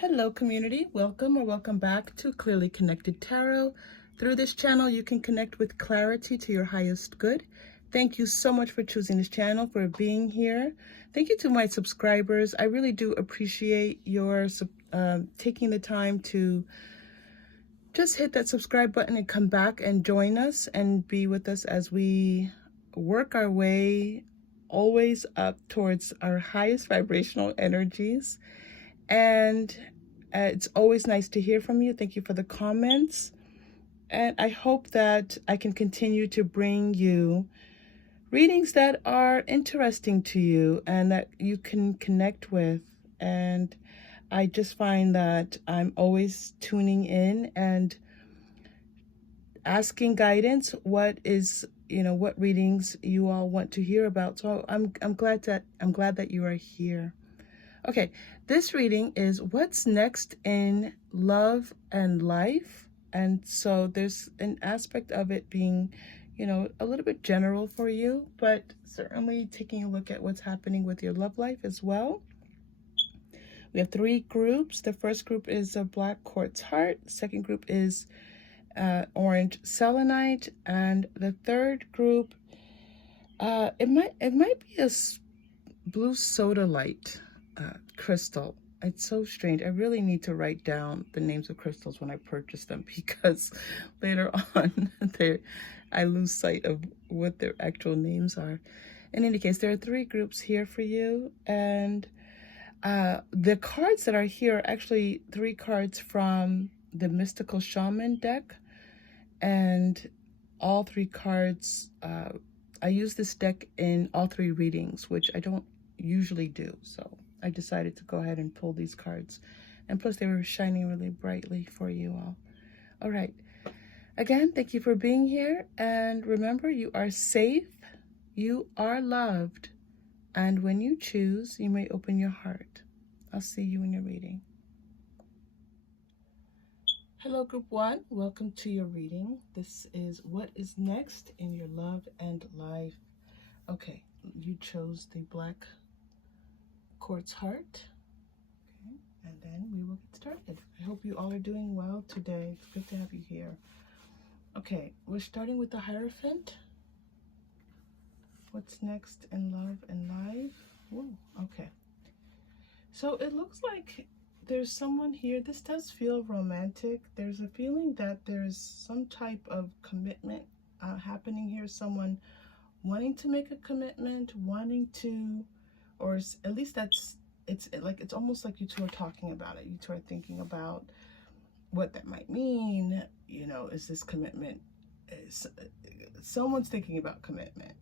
Hello community, welcome or welcome back to Clearly Connected Tarot. Through this channel you can connect with clarity to your highest good. Thank you so much for choosing this channel, for being here. Thank you to my subscribers. I really do appreciate your taking the time to just hit that subscribe button and come back and join us and be with us as we work our way always up towards our highest vibrational energies. And it's always nice to hear from you. Thank you for the comments. And I hope that I can continue to bring you readings that are interesting to you and that you can connect with. And I just find that I'm always tuning in and asking guidance. What readings you all want to hear about. So I'm glad that you are here. Okay, this reading is what's next in love and life. And so there's an aspect of it being, a little bit general for you, but certainly taking a look at what's happening with your love life as well. We have three groups. The first group is a black quartz heart. The second group is orange selenite. And the third group, it might be a blue sodalite crystal. It's so strange. I really need to write down the names of crystals when I purchase them, because later on I lose sight of what their actual names are. In any case, there are three groups here for you, and the cards that are here are actually three cards from the Mystical Shaman deck, and all three cards, I use this deck in all three readings, which I don't usually do, so I decided to go ahead and pull these cards. And plus they were shining really brightly for you all. All right. Again, thank you for being here. And remember, you are safe. You are loved. And when you choose, you may open your heart. I'll see you in your reading. Hello, Group 1. Welcome to your reading. This is what is next in your love and life. Okay, you chose the black quartz heart. Okay, and then we will get started. I hope you all are doing well today. It's good to have you here. Okay, we're starting with the Hierophant. What's next in love and life? Ooh, okay. So it looks like there's someone here. This does feel romantic. There's a feeling that there's some type of commitment happening here. Someone wanting to make a commitment, or at least it's almost like you two are talking about it. You two are thinking about what that might mean. Is this commitment? Someone's thinking about commitment.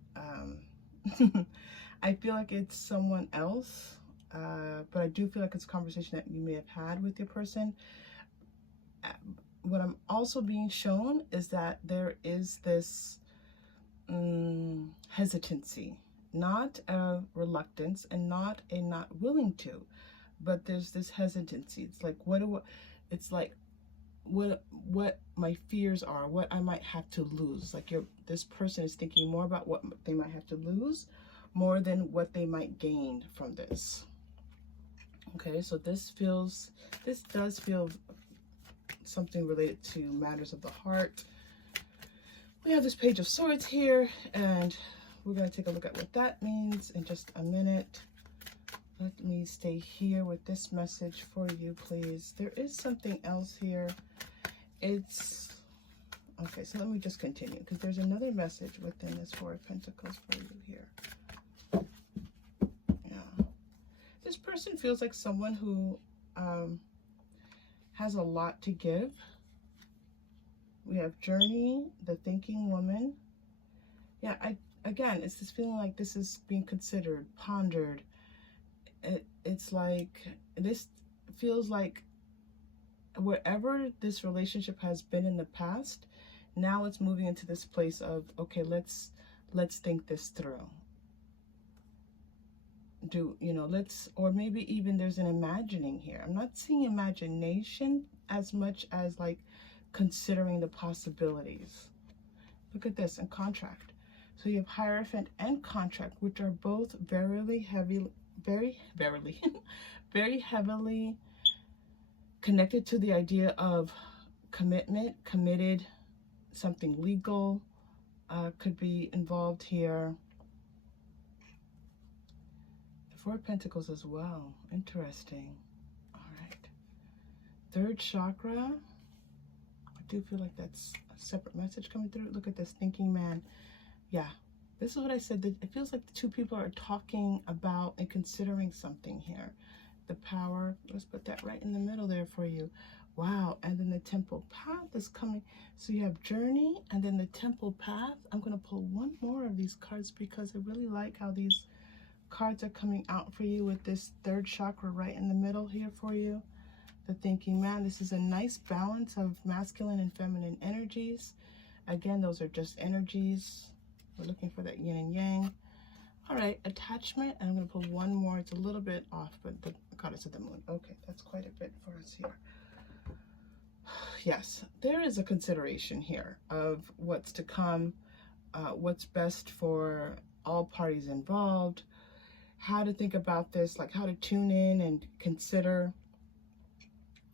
I feel like it's someone else, but I do feel like it's a conversation that you may have had with your person. What I'm also being shown is that there is this hesitancy. Not a reluctance and not a not willing to, but there's this hesitancy. It's like what my fears are, what I might have to lose. Like this person is thinking more about what they might have to lose more than what they might gain from this. Okay, so this does feel something related to matters of the heart. We have this Page of Swords here, and we're going to take a look at what that means in just a minute. Let me stay here with this message for you, please. There is something else here. Okay, so let me just continue, because there's another message within this Four of Pentacles for you here. Yeah. This person feels like someone who has a lot to give. We have Journey, the Thinking Woman. Yeah, Again, it's this feeling like this is being considered, pondered. It's like, this feels like wherever this relationship has been in the past, now it's moving into this place of, okay, let's think this through. Or maybe even there's an imagining here. I'm not seeing imagination as much as like considering the possibilities. Look at this in contract. So you have Hierophant and Contract, which are both very heavily connected to the idea of commitment, committed, something legal could be involved here. The Four of Pentacles as well. Interesting. All right. Third chakra. I do feel like that's a separate message coming through. Look at this thinking man. Yeah. This is what I said. It feels like the two people are talking about and considering something here. The power. Let's put that right in the middle there for you. Wow. And then the temple path is coming. So you have journey and then the temple path. I'm going to pull one more of these cards because I really like how these cards are coming out for you with this third chakra right in the middle here for you. The thinking man. This is a nice balance of masculine and feminine energies. Again, those are just energies. We're looking for that yin and yang. All right, attachment. And I'm going to pull one more. It's a little bit off, but the goddess of the moon. Okay, that's quite a bit for us here. Yes, there is a consideration here of what's to come, what's best for all parties involved, how to think about this, like how to tune in and consider.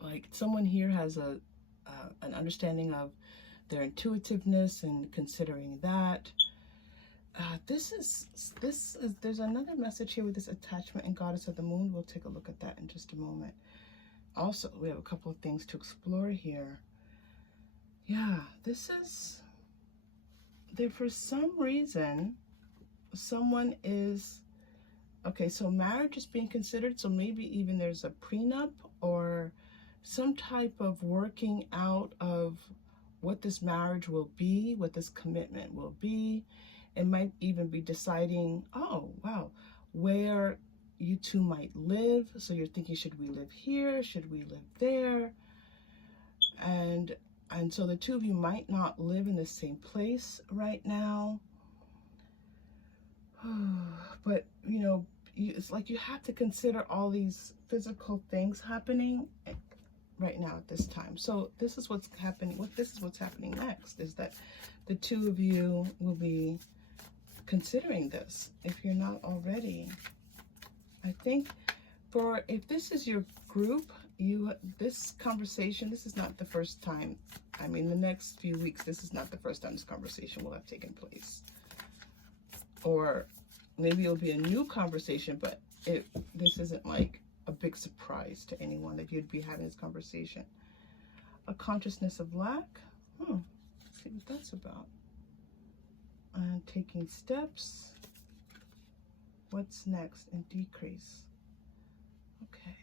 Like someone here has an understanding of their intuitiveness and considering that. There's another message here with this attachment and goddess of the moon. We'll take a look at that in just a moment. Also, we have a couple of things to explore here. Yeah, this is there for some reason. Someone is okay. So marriage is being considered. So maybe even there's a prenup or some type of working out of what this marriage will be, what this commitment will be. It might even be deciding, oh, wow, where you two might live. So you're thinking, should we live here? Should we live there? And so the two of you might not live in the same place right now. But, you know, it's like you have to consider all these physical things happening right now at this time. So this is what's happening. This is what's happening next, is that the two of you will be considering this if you're not already. I think if this is your group, this conversation, this is not the first time. I mean, the next few weeks, this is not the first time this conversation will have taken place. Or maybe it'll be a new conversation, but this isn't like a big surprise to anyone that you'd be having this conversation. A consciousness of lack. Let's see what that's about. And taking steps. What's next? And decrease. Okay.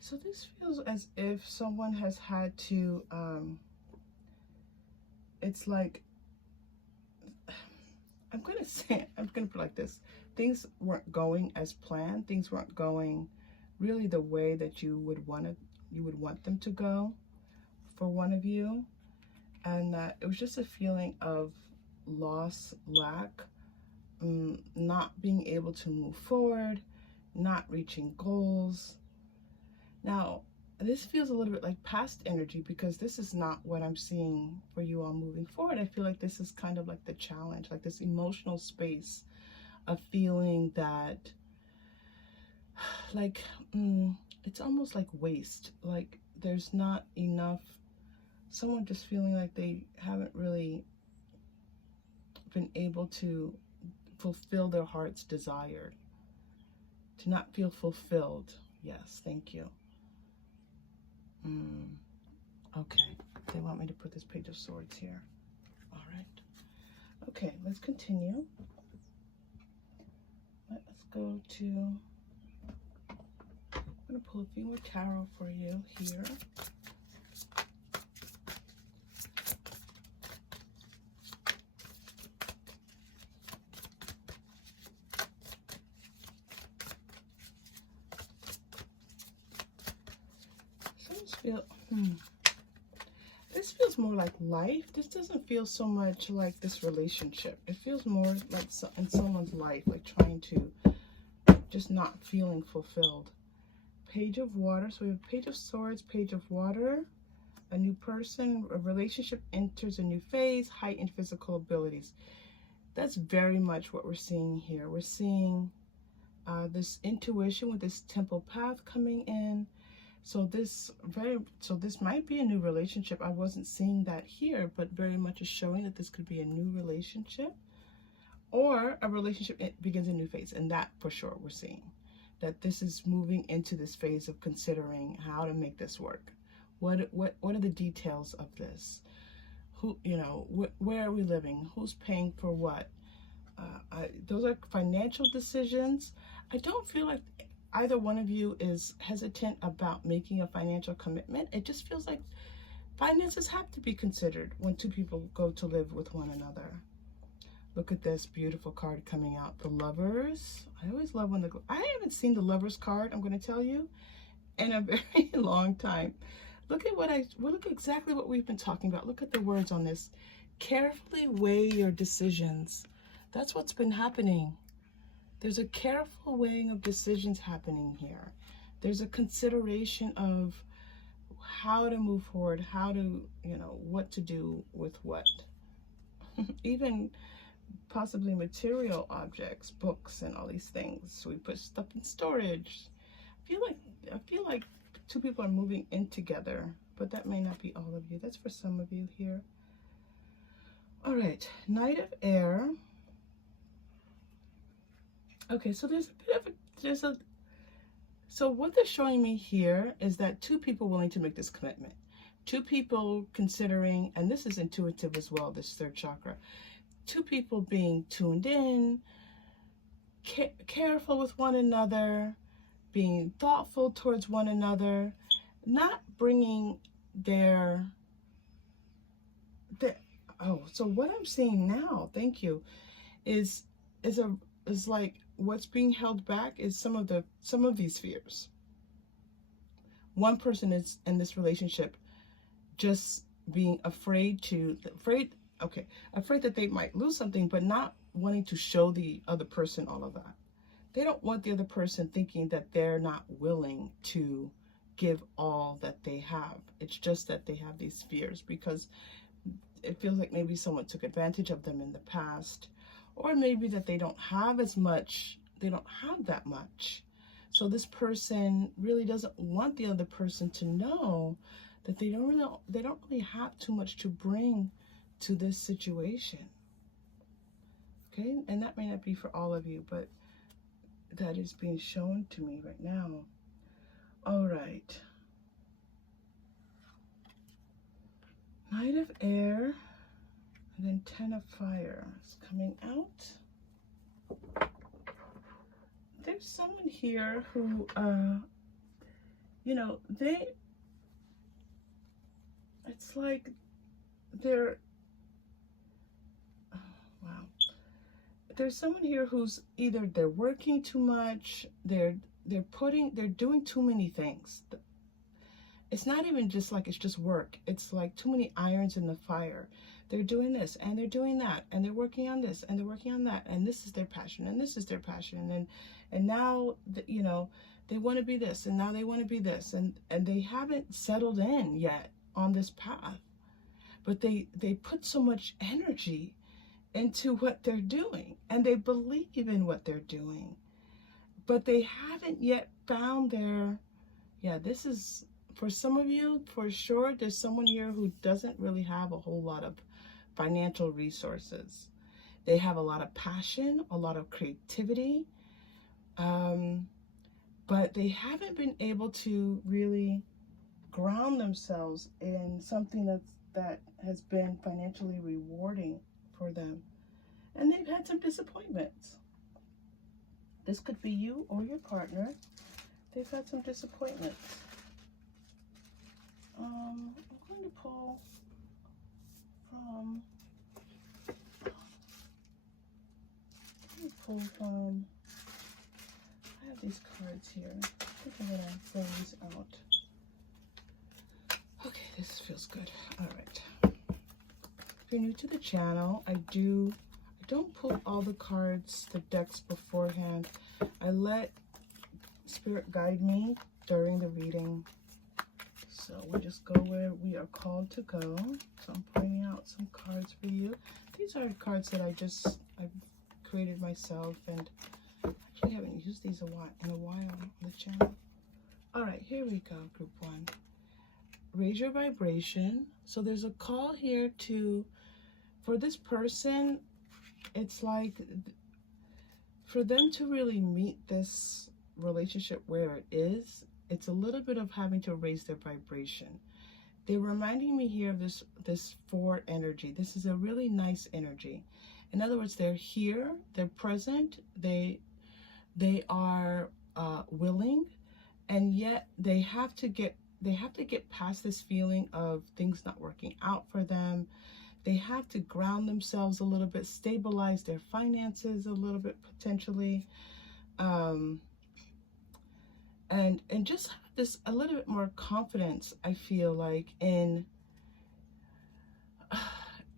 So this feels as if someone has had to, it's like, I'm going to put it like this. Things weren't going as planned. Things weren't going really the way that you would want them to go for one of you. And it was just a feeling of loss, lack, not being able to move forward, not reaching goals. Now, this feels a little bit like past energy because this is not what I'm seeing for you all moving forward. I feel like this is kind of like the challenge, like this emotional space of feeling that, like, it's almost like waste. Like there's not enough. Someone just feeling like they haven't really been able to fulfill their heart's desire. To not feel fulfilled. Yes, thank you. Okay, they want me to put this Page of Swords here. All right. Okay, let's continue. Let's go to, I'm going to pull a few more tarot for you here. This feels more like life. This doesn't feel so much like this relationship. It feels more like in someone's life, like trying to, just not feeling fulfilled. Page of Water. So we have Page of Swords, Page of Water. A new person, a relationship enters a new phase, heightened physical abilities. That's very much what we're seeing here. We're seeing this intuition with this temple path coming in. So this might be a new relationship. I wasn't seeing that here, but very much is showing that this could be a new relationship, or a relationship begins a new phase. And that for sure we're seeing that this is moving into this phase of considering how to make this work. What are the details of this? Who, where are we living? Who's paying for what? Those are financial decisions. I don't feel like either one of you is hesitant about making a financial commitment. It just feels like finances have to be considered when two people go to live with one another. Look at this beautiful card coming out, the Lovers. I always love when I haven't seen the Lovers card, I'm going to tell you, in a very long time. Look at exactly what we've been talking about. Look at the words on this. Carefully weigh your decisions. That's what's been happening. There's a careful weighing of decisions happening here. There's a consideration of how to move forward, how to, what to do with what. Even possibly material objects, books, and all these things. So we put stuff in storage. I feel like two people are moving in together, but that may not be all of you. That's for some of you here. All right, Knight of Air. Okay, so so what they're showing me here is that two people willing to make this commitment. Two people considering, and this is intuitive as well, this third chakra. Two people being tuned in, careful with one another, being thoughtful towards one another, not bringing so what I'm seeing now, thank you, is like what's being held back is some of these fears. One person is in this relationship just being afraid that they might lose something, but not wanting to show the other person all of that. They don't want the other person thinking that they're not willing to give all that they have. It's just that they have these fears because it feels like maybe someone took advantage of them in the past, or maybe that they don't have that much. So this person really doesn't want the other person to know that they don't really have too much to bring to this situation. Okay, and that may not be for all of you, but that is being shown to me right now. All right. Knight of Air, and then 10 of Fire is coming out. There's someone here who, it's like they're, wow. There's someone here who's either they're working too much, they're doing too many things. It's not even just like it's just work. It's like too many irons in the fire. They're doing this and they're doing that and they're working on this and they're working on that, and this is their passion and this is their passion, and now they want to be this and now they want to be this, and they haven't settled in yet on this path, but they put so much energy into what they're doing and they believe in what they're doing, but they haven't yet found this is, for some of you, for sure, there's someone here who doesn't really have a whole lot of financial resources. They have a lot of passion, a lot of creativity, but they haven't been able to really ground themselves in something that has been financially rewarding for them. And they've had some disappointments. This could be you or your partner. They've had some disappointments. I'm going to pull from, I have these cards here. I think I'm going to throw these out. Okay, this feels good. All right. If you're new to the channel, I don't pull all the cards, the decks beforehand. I let Spirit guide me during the reading. So we just go where we are called to go. So I'm pointing out some cards for you. These are cards that I've created myself, and Actually, I haven't used these in a while on the channel. All right, here we go, group 1. Raise your vibration. So there's a call here for this person, it's like for them to really meet this relationship where it is, it's a little bit of having to raise their vibration. They're reminding me here of this 4 energy. This is a really nice energy. In other words, they're here, they're present, they are willing, and yet they have to get past this feeling of things not working out for them. They have to ground themselves a little bit, stabilize their finances a little bit potentially, and just have this a little bit more confidence, I feel like, in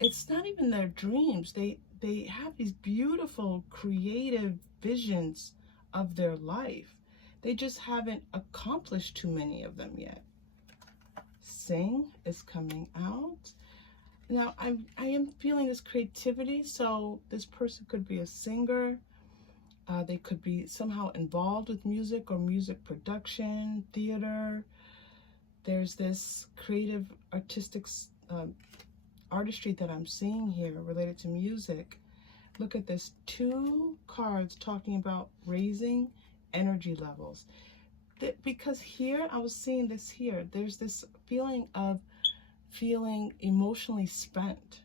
it's not even their dreams. They have these beautiful creative visions of their life. They just haven't accomplished too many of them yet. Sing is coming out. Now, I am feeling this creativity, so this person could be a singer. They could be somehow involved with music or music production, theater. There's this creative, artistic artistry that I'm seeing here related to music. Look at this, 2 cards talking about raising energy levels. Because here, I was seeing this here. There's this feeling of feeling emotionally spent.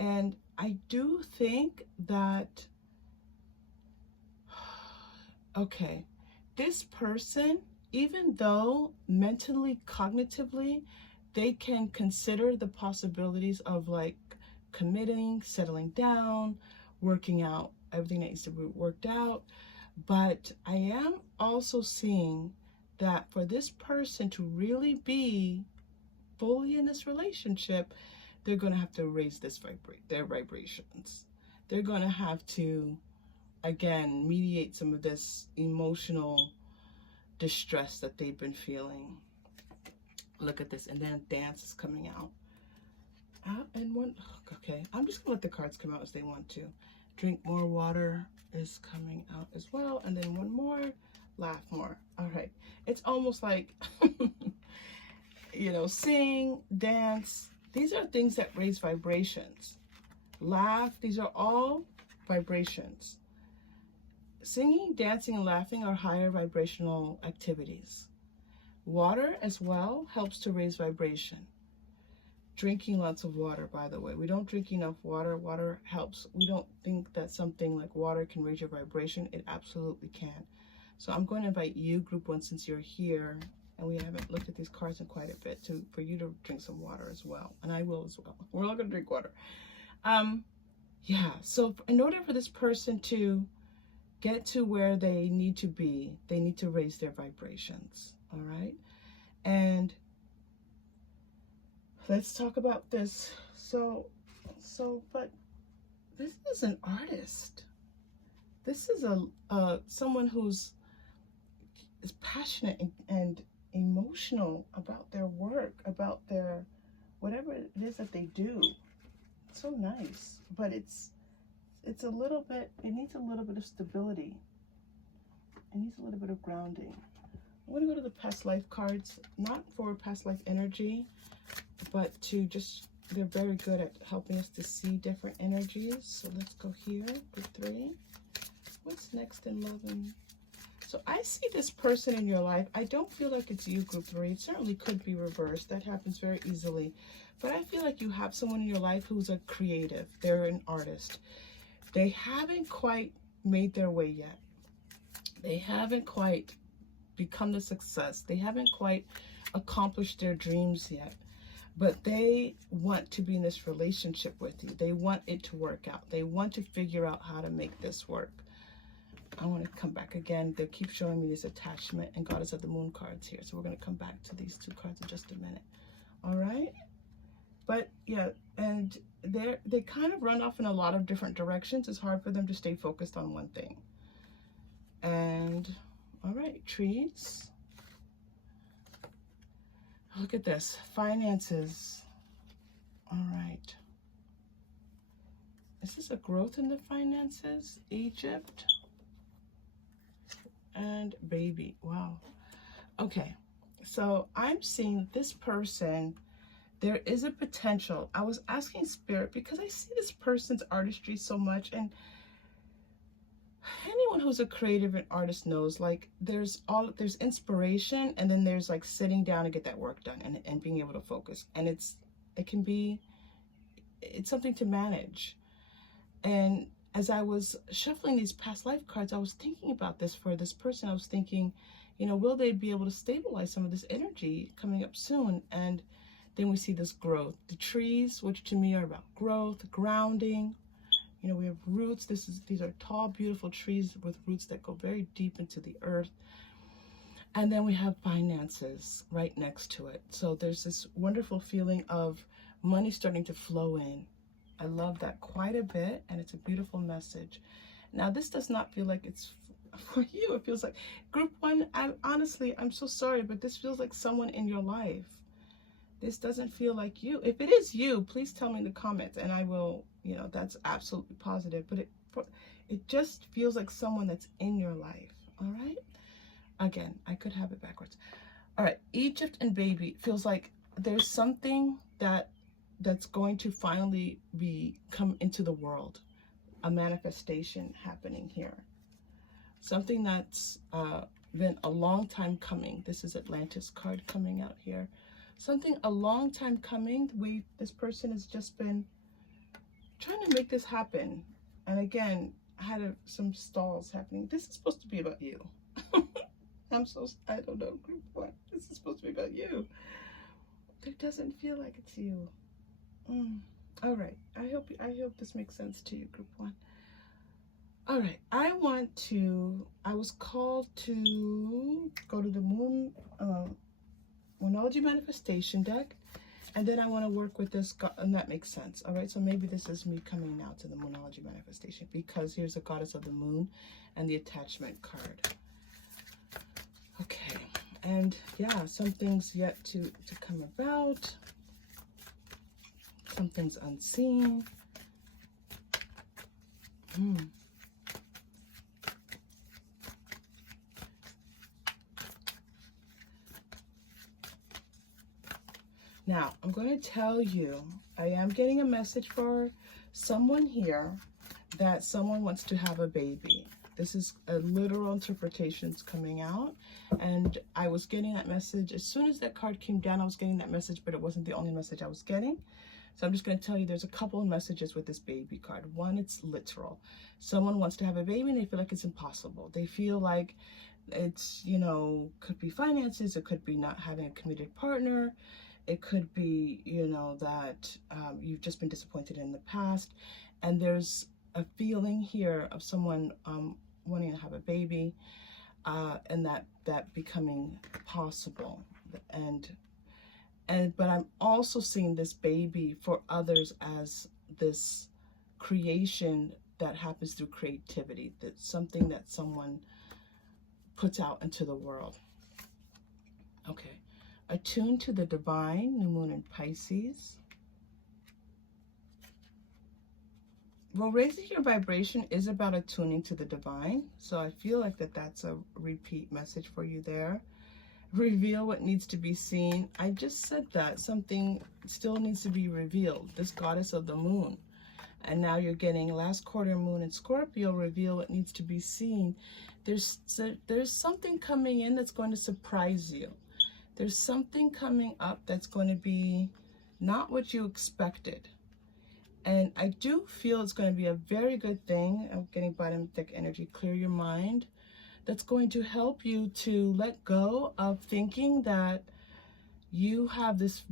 And I do think that, okay, this person, even though mentally, cognitively, they can consider the possibilities of like committing, settling down, working out everything that needs to be worked out. But I am also seeing that for this person to really be fully in this relationship, they're going to have to raise their vibrations. They're going to have to, again, mediate some of this emotional distress that they've been feeling. Look at this, and then dance is coming out. And one, okay, I'm just gonna let the cards come out as they want to. Drink more water is coming out as well, and then one more, laugh more. All right, it's almost like, you know, sing, dance. These are things that raise vibrations. Laugh, these are all vibrations. Singing, dancing, and laughing are higher vibrational activities. Water as well helps to raise vibration. Drinking lots of water, by the way. We don't drink enough water. Water helps. We don't think that something like water can raise your vibration. It absolutely can. So I'm going to invite you, group 1, since you're here, and we haven't looked at these cards in quite a bit, for you to drink some water as well. And I will as well. We're all going to drink water. Yeah, so in order for this person to get to where they need to be, they need to raise their vibrations. All right, and let's talk about this. But this is an artist. This is someone who's is passionate and emotional about their work, about their whatever it is that they do. It's so nice, but it's a little bit. It needs a little bit of stability. It needs a little bit of grounding. I'm going to go to the past life cards, not for past life energy, but to just, they're very good at helping us to see different energies. So let's go here, group 3. What's next in love? So I see this person in your life. I don't feel like it's you, group 3. It certainly could be reversed. That happens very easily. But I feel like you have someone in your life who's a creative. They're an artist. They haven't quite made their way yet. They haven't quite become the success. They haven't quite accomplished their dreams yet, but they want to be in this relationship with you. They want it to work out. They want to figure out how to make this work. I want to come back again. They keep showing me this attachment and Goddess of the Moon cards here. So we're going to come back to these 2 cards in just a minute. All right. But yeah, and they kind of run off in a lot of different directions. It's hard for them to stay focused on one thing. And all right, trees. Look at this, finances. All right. Is this a growth in the finances? Egypt. and baby. Wow. Okay, so I'm seeing this person, there is a potential. I was asking Spirit because I see this person's artistry so much, and anyone who's a creative and artist knows, like, there's inspiration, and then there's like sitting down and get that work done, and being able to focus, and it's something to manage. And as I was shuffling these past life cards, I was thinking about this for this person. I was thinking, you know, will they be able to stabilize some of this energy coming up soon? And then we see this growth. The trees, which to me are about growth, grounding. You know, we have roots. These are tall, beautiful trees with roots that go very deep into the earth. And then we have finances right next to it. So there's this wonderful feeling of money starting to flow in. I love that quite a bit, and it's a beautiful message. Now, this does not feel like it's for you. It feels like group one. I'm so sorry, but this feels like someone in your life. This doesn't feel like you. If it is you, please tell me in the comments, and I will, you know, that's absolutely positive. But it just feels like someone that's in your life. All right. Again, I could have it backwards. All right. Egypt and baby feels like there's something that's going to finally come into the world. A manifestation happening here. Something that's been a long time coming. This is Atlantis card coming out here. Something a long time coming. This person has just been trying to make this happen. And again, had some stalls happening. This is supposed to be about you. I don't know, group one. This is supposed to be about you. It doesn't feel like it's you. All right. I hope this makes sense to you, group one. All right. I was called to go to the moon Moonology manifestation deck, and then I want to work with this, and that makes sense. All right. So maybe this is me coming now to the Moonology manifestation, because here's the goddess of the moon and the attachment card. Okay. And yeah, something's yet to come about. Something's unseen. Now, I'm going to tell you, I am getting a message for someone here that someone wants to have a baby. This is a literal interpretations coming out, and I was getting that message as soon as that card came down. I was getting that message, but it wasn't the only message I was getting. So I'm just going to tell you there's a couple of messages with this baby card. One, it's literal. Someone wants to have a baby and they feel like it's impossible. They feel like it's, you know, could be finances, it could be not having a committed partner, it could be, you know, that you've just been disappointed in the past, and there's a feeling here of someone wanting to have a baby, and that becoming possible. But I'm also seeing this baby for others as this creation that happens through creativity. That's something that someone puts out into the world. Okay. Attune to the divine, new moon in Pisces. Well, raising your vibration is about attuning to the divine. So I feel like that's a repeat message for you there. Reveal what needs to be seen. I just said that something still needs to be revealed. This goddess of the moon. And now you're getting last quarter moon in Scorpio. Reveal what needs to be seen. There's something coming in that's going to surprise you. There's something coming up that's going to be not what you expected. And I do feel it's going to be a very good thing. I'm getting bottom deck energy. Clear your mind. That's going to help you to let go of thinking that you have this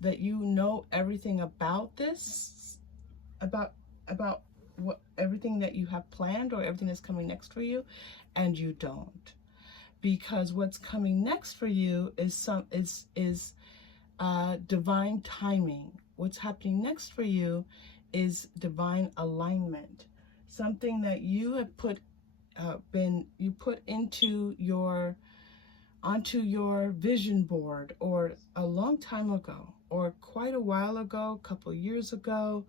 that you know everything about this, about what everything that you have planned or everything that's coming next for you, and you don't. Because what's coming next for you is divine timing. What's happening next for you is divine alignment. Something that you have put onto your vision board, or a long time ago, or quite a while ago, a couple years ago,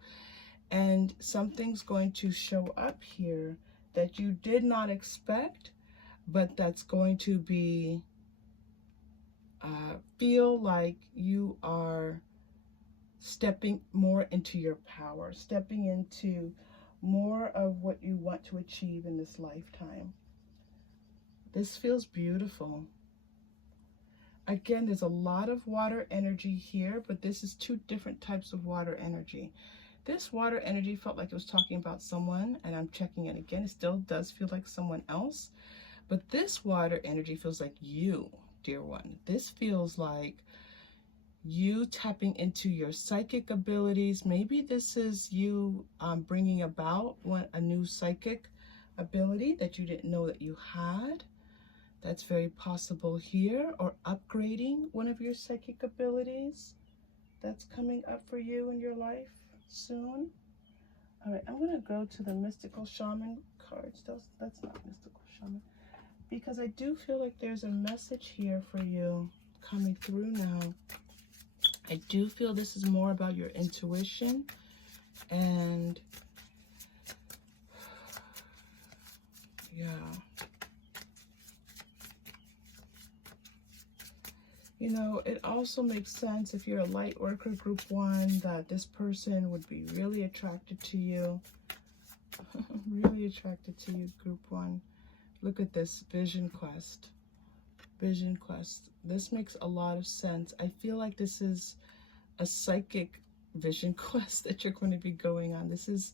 and something's going to show up here that you did not expect, but that's going to be, feel like you are stepping more into your power, stepping into more of what you want to achieve in this lifetime. This feels beautiful. Again, there's a lot of water energy here, but this is two different types of water energy. This water energy felt like it was talking about someone, and I'm checking it again. It still does feel like someone else, but this water energy feels like you, dear one. This feels like you tapping into your psychic abilities. Maybe this is you bringing about a new psychic ability that you didn't know that you had. That's very possible here, or upgrading one of your psychic abilities that's coming up for you in your life soon. All right, I'm going to go to the mystical shaman cards. That's not mystical shaman, because I do feel like there's a message here for you coming through now. I do feel this is more about your intuition, and yeah. You know, it also makes sense if you're a light worker, group 1, that this person would be really attracted to you. Really attracted to you, group 1. Look at this vision quest. Vision quest. This makes a lot of sense. I feel like this is a psychic vision quest that you're going to be going on. This is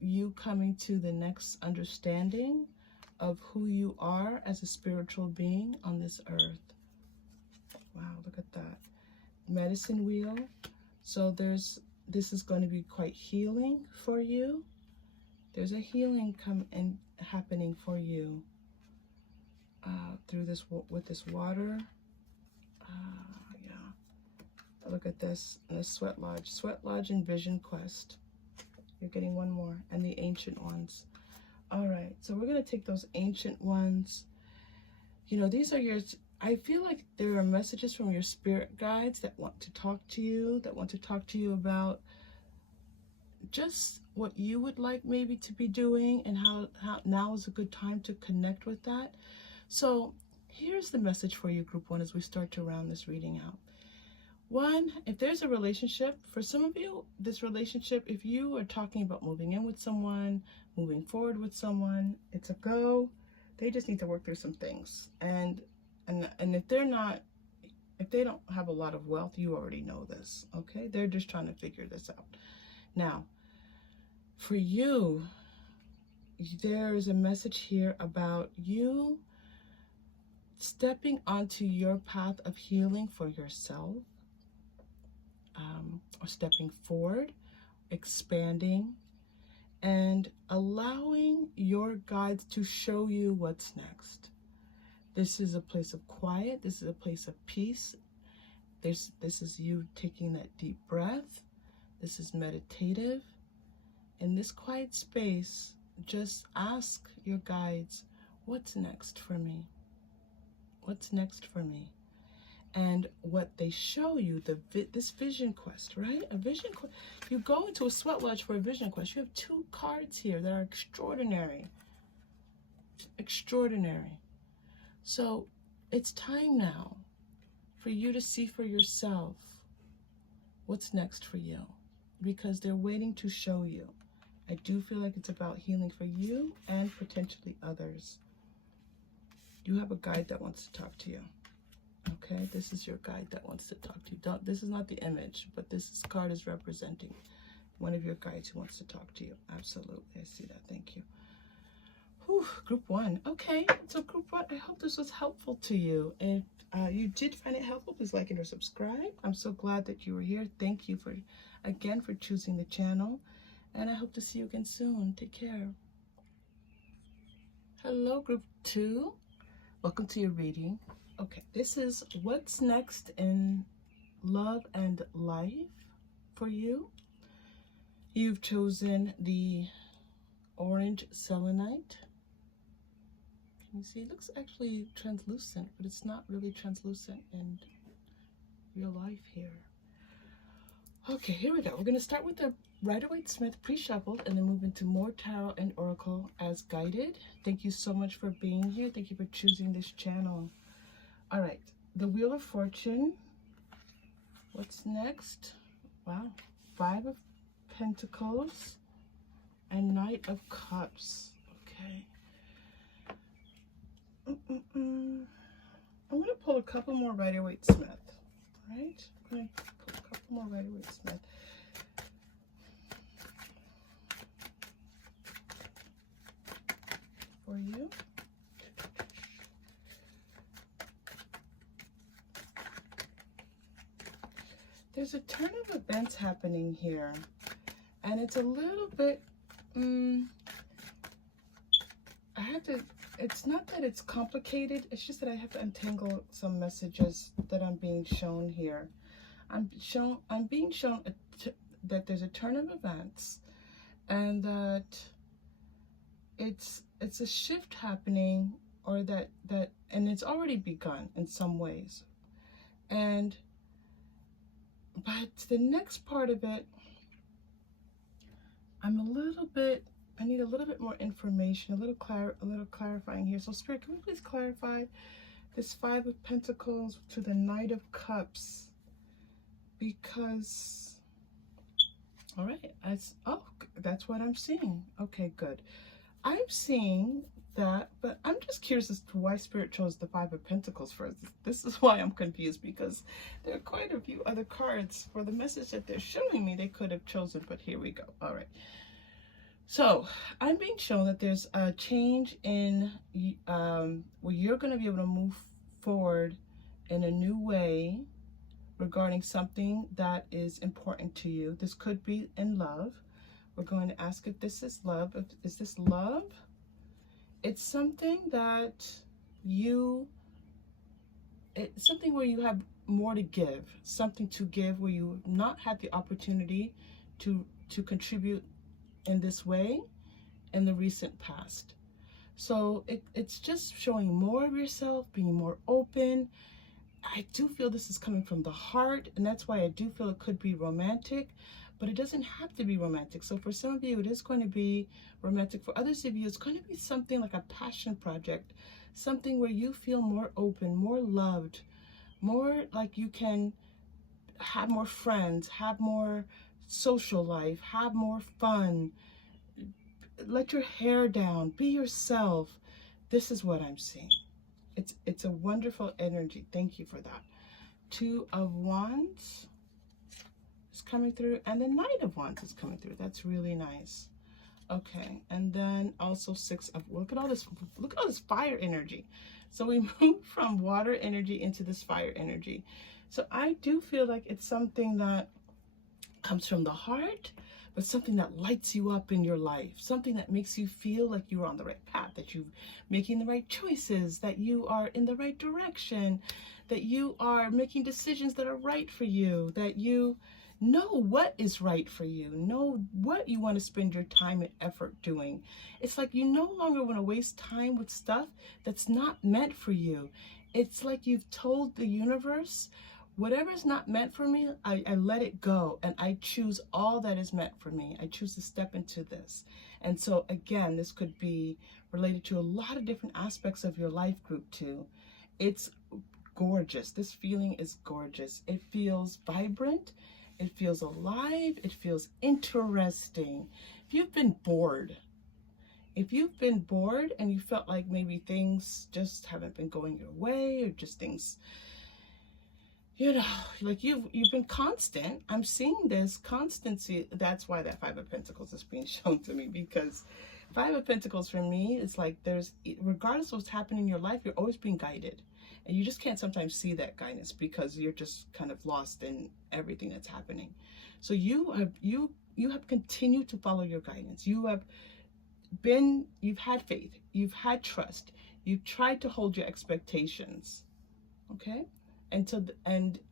you coming to the next understanding of who you are as a spiritual being on this earth. Wow, look at that. Medicine wheel. So this is going to be quite healing for you. There's a healing happening for you through this, with this water. Yeah. Look at this. And the sweat lodge. Sweat lodge and vision quest. You're getting one more. And the ancient ones. All right. So we're going to take those ancient ones. You know, these are your... I feel like there are messages from your spirit guides that want to talk to you, about just what you would like maybe to be doing, and how now is a good time to connect with that. So here's the message for you, group 1, as we start to round this reading out. 1, if there's a relationship, for some of you, this relationship, if you are talking about moving in with someone, moving forward with someone, it's a go. They just need to work through some things. And if they don't have a lot of wealth, you already know this, okay? They're just trying to figure this out. Now, for you, there's a message here about you stepping onto your path of healing for yourself, or stepping forward, expanding, and allowing your guides to show you what's next. This is a place of quiet. This is a place of peace. This is you taking that deep breath. This is meditative. In this quiet space, just ask your guides, what's next for me? What's next for me? And what they show you, this vision quest, right? A vision quest. You go into a sweat lodge for a vision quest. You have 2 cards here that are extraordinary. Extraordinary. So it's time now for you to see for yourself what's next for you, because they're waiting to show you. I do feel like it's about healing for you and potentially others. You have a guide that wants to talk to you. Okay, this is your guide that wants to talk to you. This is not the image, but this card is representing one of your guides who wants to talk to you. Absolutely, I see that. Thank you. Whew, group 1. Okay, so group 1, I hope this was helpful to you. If you did find it helpful, please like it or subscribe. I'm so glad that you were here. Thank you again for choosing the channel, and I hope to see you again soon. Take care. Hello, group 2. Welcome to your reading. Okay, this is what's next in love and life for you. You've chosen the orange selenite. Can you see? It looks actually translucent, but it's not really translucent in real life here. Okay, here we go. We're going to start with the Rider-Waite-Smith pre-shuffled and then move into more tarot and oracle as guided. Thank you so much for being here. Thank you for choosing this channel. All right, the Wheel of Fortune. What's next? Wow, 5 of Pentacles and Knight of Cups. Okay. I'm going to pull a couple more Rider-Waite-Smith. Right? I'm going to pull a couple more Rider-Waite-Smith. For you. There's a turn of events happening here, and it's a little bit, it's not that it's complicated, it's just that I have to untangle some messages that I'm being shown here. I'm being shown that there's a turn of events, and that it's a shift happening, or that and it's already begun in some ways. But the next part of it, I need a little bit more information, a little clarifying here. So Spirit, can we please clarify this 5 of Pentacles to the Knight of Cups? Because, all right, that's what I'm seeing. Okay, good. I'm seeing that, but I'm just curious as to why Spirit chose the 5 of Pentacles first. This is why I'm confused, because there are quite a few other cards for the message that they're showing me they could have chosen, but here we go. All right. So I'm being shown that there's a change in where you're going to be able to move forward in a new way regarding something that is important to you. This could be in love. We're going to ask if this is love. Is this love? It's something that it's something where you have more to give, something to give where you not had the opportunity to contribute in this way in the recent past. So it's just showing more of yourself, being more open. I do feel this is coming from the heart, and that's why I do feel it could be romantic, but it doesn't have to be romantic. So for some of you, it is going to be romantic. For others of you, it's going to be something like a passion project, something where you feel more open, more loved, more like you can have more friends, have more social life, have more fun, let your hair down, be yourself. This is what I'm seeing. It's a wonderful energy. Thank you for that. 2 of Wands is coming through, and the Knight of Wands is coming through. That's really nice. Okay, and then also 6 of, look at all this fire energy. So we move from water energy into this fire energy. So I do feel like it's something that comes from the heart, but something that lights you up in your life, something that makes you feel like you're on the right path, that you're making the right choices, that you are in the right direction, that you are making decisions that are right for you, that you know what is right for you, know what you want to spend your time and effort doing. It's like you no longer want to waste time with stuff that's not meant for you. It's like you've told the universe, whatever is not meant for me, I let it go, and I choose all that is meant for me. I choose to step into this. And so again, this could be related to a lot of different aspects of your life group too. It's gorgeous. This feeling is gorgeous. It feels vibrant. It feels alive. It feels interesting. If you've been bored and you felt like maybe things just haven't been going your way, or just things, you know, like you've been constant. I'm seeing this constancy. That's why that 5 of Pentacles is being shown to me, because 5 of Pentacles for me is like regardless of what's happening in your life, you're always being guided. And you just can't sometimes see that guidance because you're just kind of lost in everything that's happening. So you have continued to follow your guidance. You've had faith, you've had trust, you've tried to hold your expectations. Okay? And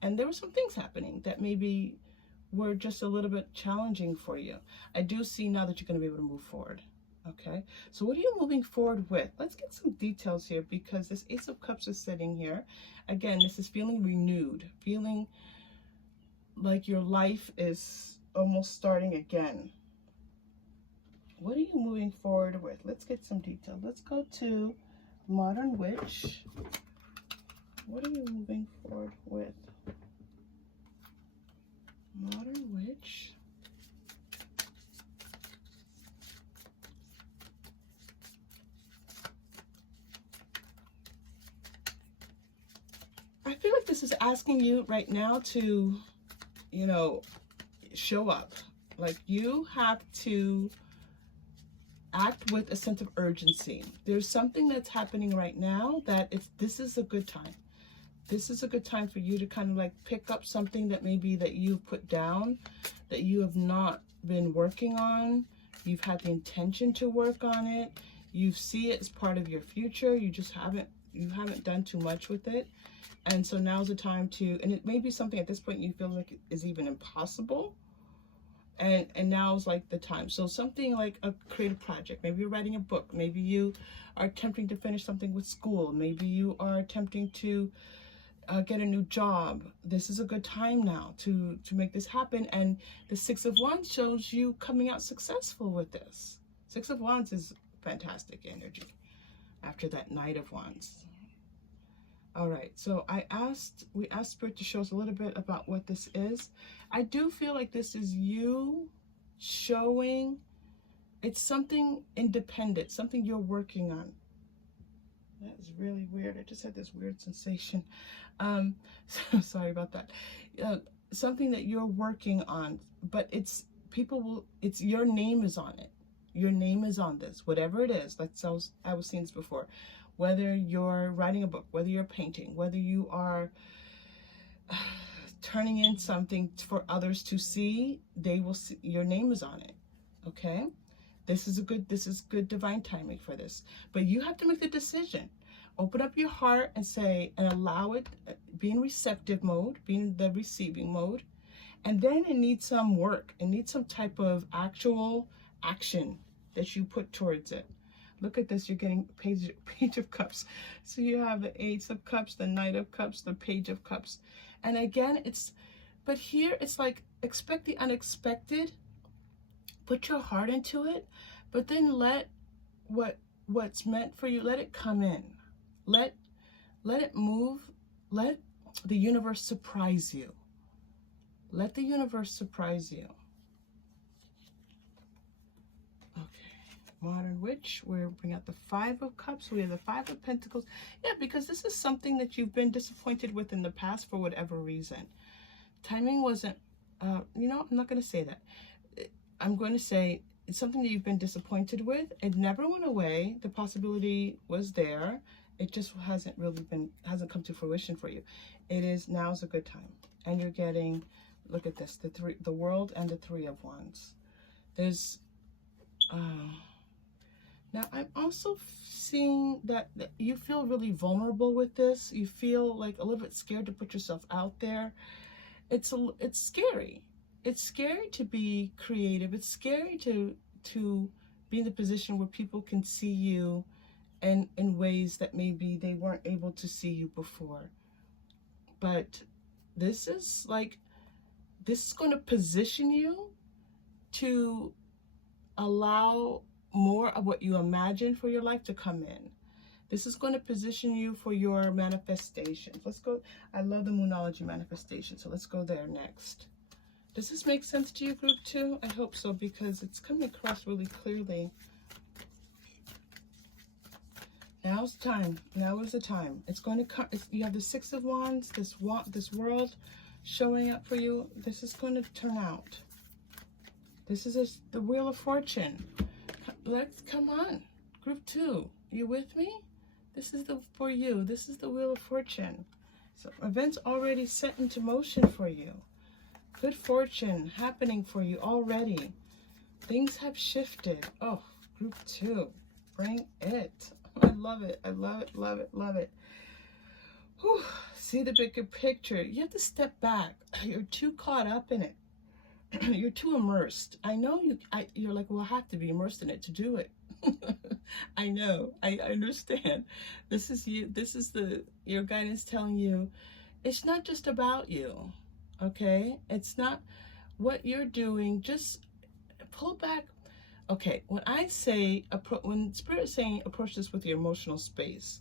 there were some things happening that maybe were just a little bit challenging for you. I do see now that you're going to be able to move forward. Okay, so what are you moving forward with? Let's get some details here, because this Ace of Cups is sitting here. Again, this is feeling renewed, feeling like your life is almost starting again. What are you moving forward with? Let's get some detail. Let's go to Modern Witch. What are you moving forward with? Modern Witch. I feel like this is asking you right now to, you know, show up. Like, you have to act with a sense of urgency. There's something that's happening right now that this is a good time. This is a good time for you to kind of like pick up something that maybe that you've put down, that you have not been working on. You've had the intention to work on it. You see it as part of your future. You just haven't done too much with it. And so now's the time to, and it may be something at this point you feel like is even impossible. And now's like the time. So something like a creative project. Maybe you're writing a book. Maybe you are attempting to finish something with school. Maybe you are attempting to get a new job. This is a good time now to make this happen. And the Six of Wands shows you coming out successful with this. Six of Wands is fantastic energy after that Knight of Wands. All right, so we asked Spirit to show us a little bit about what this is. I do feel like this is you showing, it's something independent, something you're working on. That is really weird. I just had this weird sensation. So sorry about that. Something that you're working on, but it's your name is on it. Your name is on this, whatever it is. I was seeing this before. Whether you're writing a book, whether you're painting, whether you are turning in something for others to see, they will see your name is on it. Okay? This is good divine timing for this. But you have to make the decision. Open up your heart and say, and allow it, be in receptive mode, be in the receiving mode. And then it needs some work. It needs some type of actual action that you put towards it. Look at this, you're getting Page of Cups. So you have the Ace of Cups, the Knight of Cups, the Page of Cups. And again, but here it's like, expect the unexpected, put your heart into it, but then let what's meant for you, let it come in. Let it move, let the universe surprise you. Let the universe surprise you. Modern Witch, we're bringing out the Five of Cups. We have the Five of Pentacles. Yeah, because this is something that you've been disappointed with in the past for whatever reason. Timing wasn't, you know, I'm not going to say that. I'm going to say it's something that you've been disappointed with. It never went away. The possibility was there. It just hasn't come to fruition for you. Now's a good time. And you're getting, look at this, the World and the Three of Wands. There's, now, I'm also seeing that you feel really vulnerable with this. You feel like a little bit scared to put yourself out there. It's scary. It's scary to be creative. It's scary to be in the position where people can see you and in ways that maybe they weren't able to see you before. But this is going to position you to allow more of what you imagine for your life to come in. This is going to position you for your manifestations. Let's go. I love the Moonology manifestation, so let's go there next. Does this make sense to you, group 2? I hope so, because it's coming across really clearly. Now's the time. Now is the time. It's going to come. You have the Six of Wands, this world showing up for you. This is going to turn out. This is the Wheel of Fortune. Come on, group 2, you with me? This is for you. This is the Wheel of Fortune. So events already set into motion for you. Good fortune happening for you already. Things have shifted. Oh, group 2, bring it. I love it. I love it, love it, love it. Whew. See the bigger picture. You have to step back. You're too caught up in it. You're too immersed. I know you're like, well, I have to be immersed in it to do it. I know. I understand. This is you. This is your guidance telling you it's not just about you. Okay? It's not what you're doing, just pull back. Okay, when I say, when Spirit is saying approach this with your emotional space,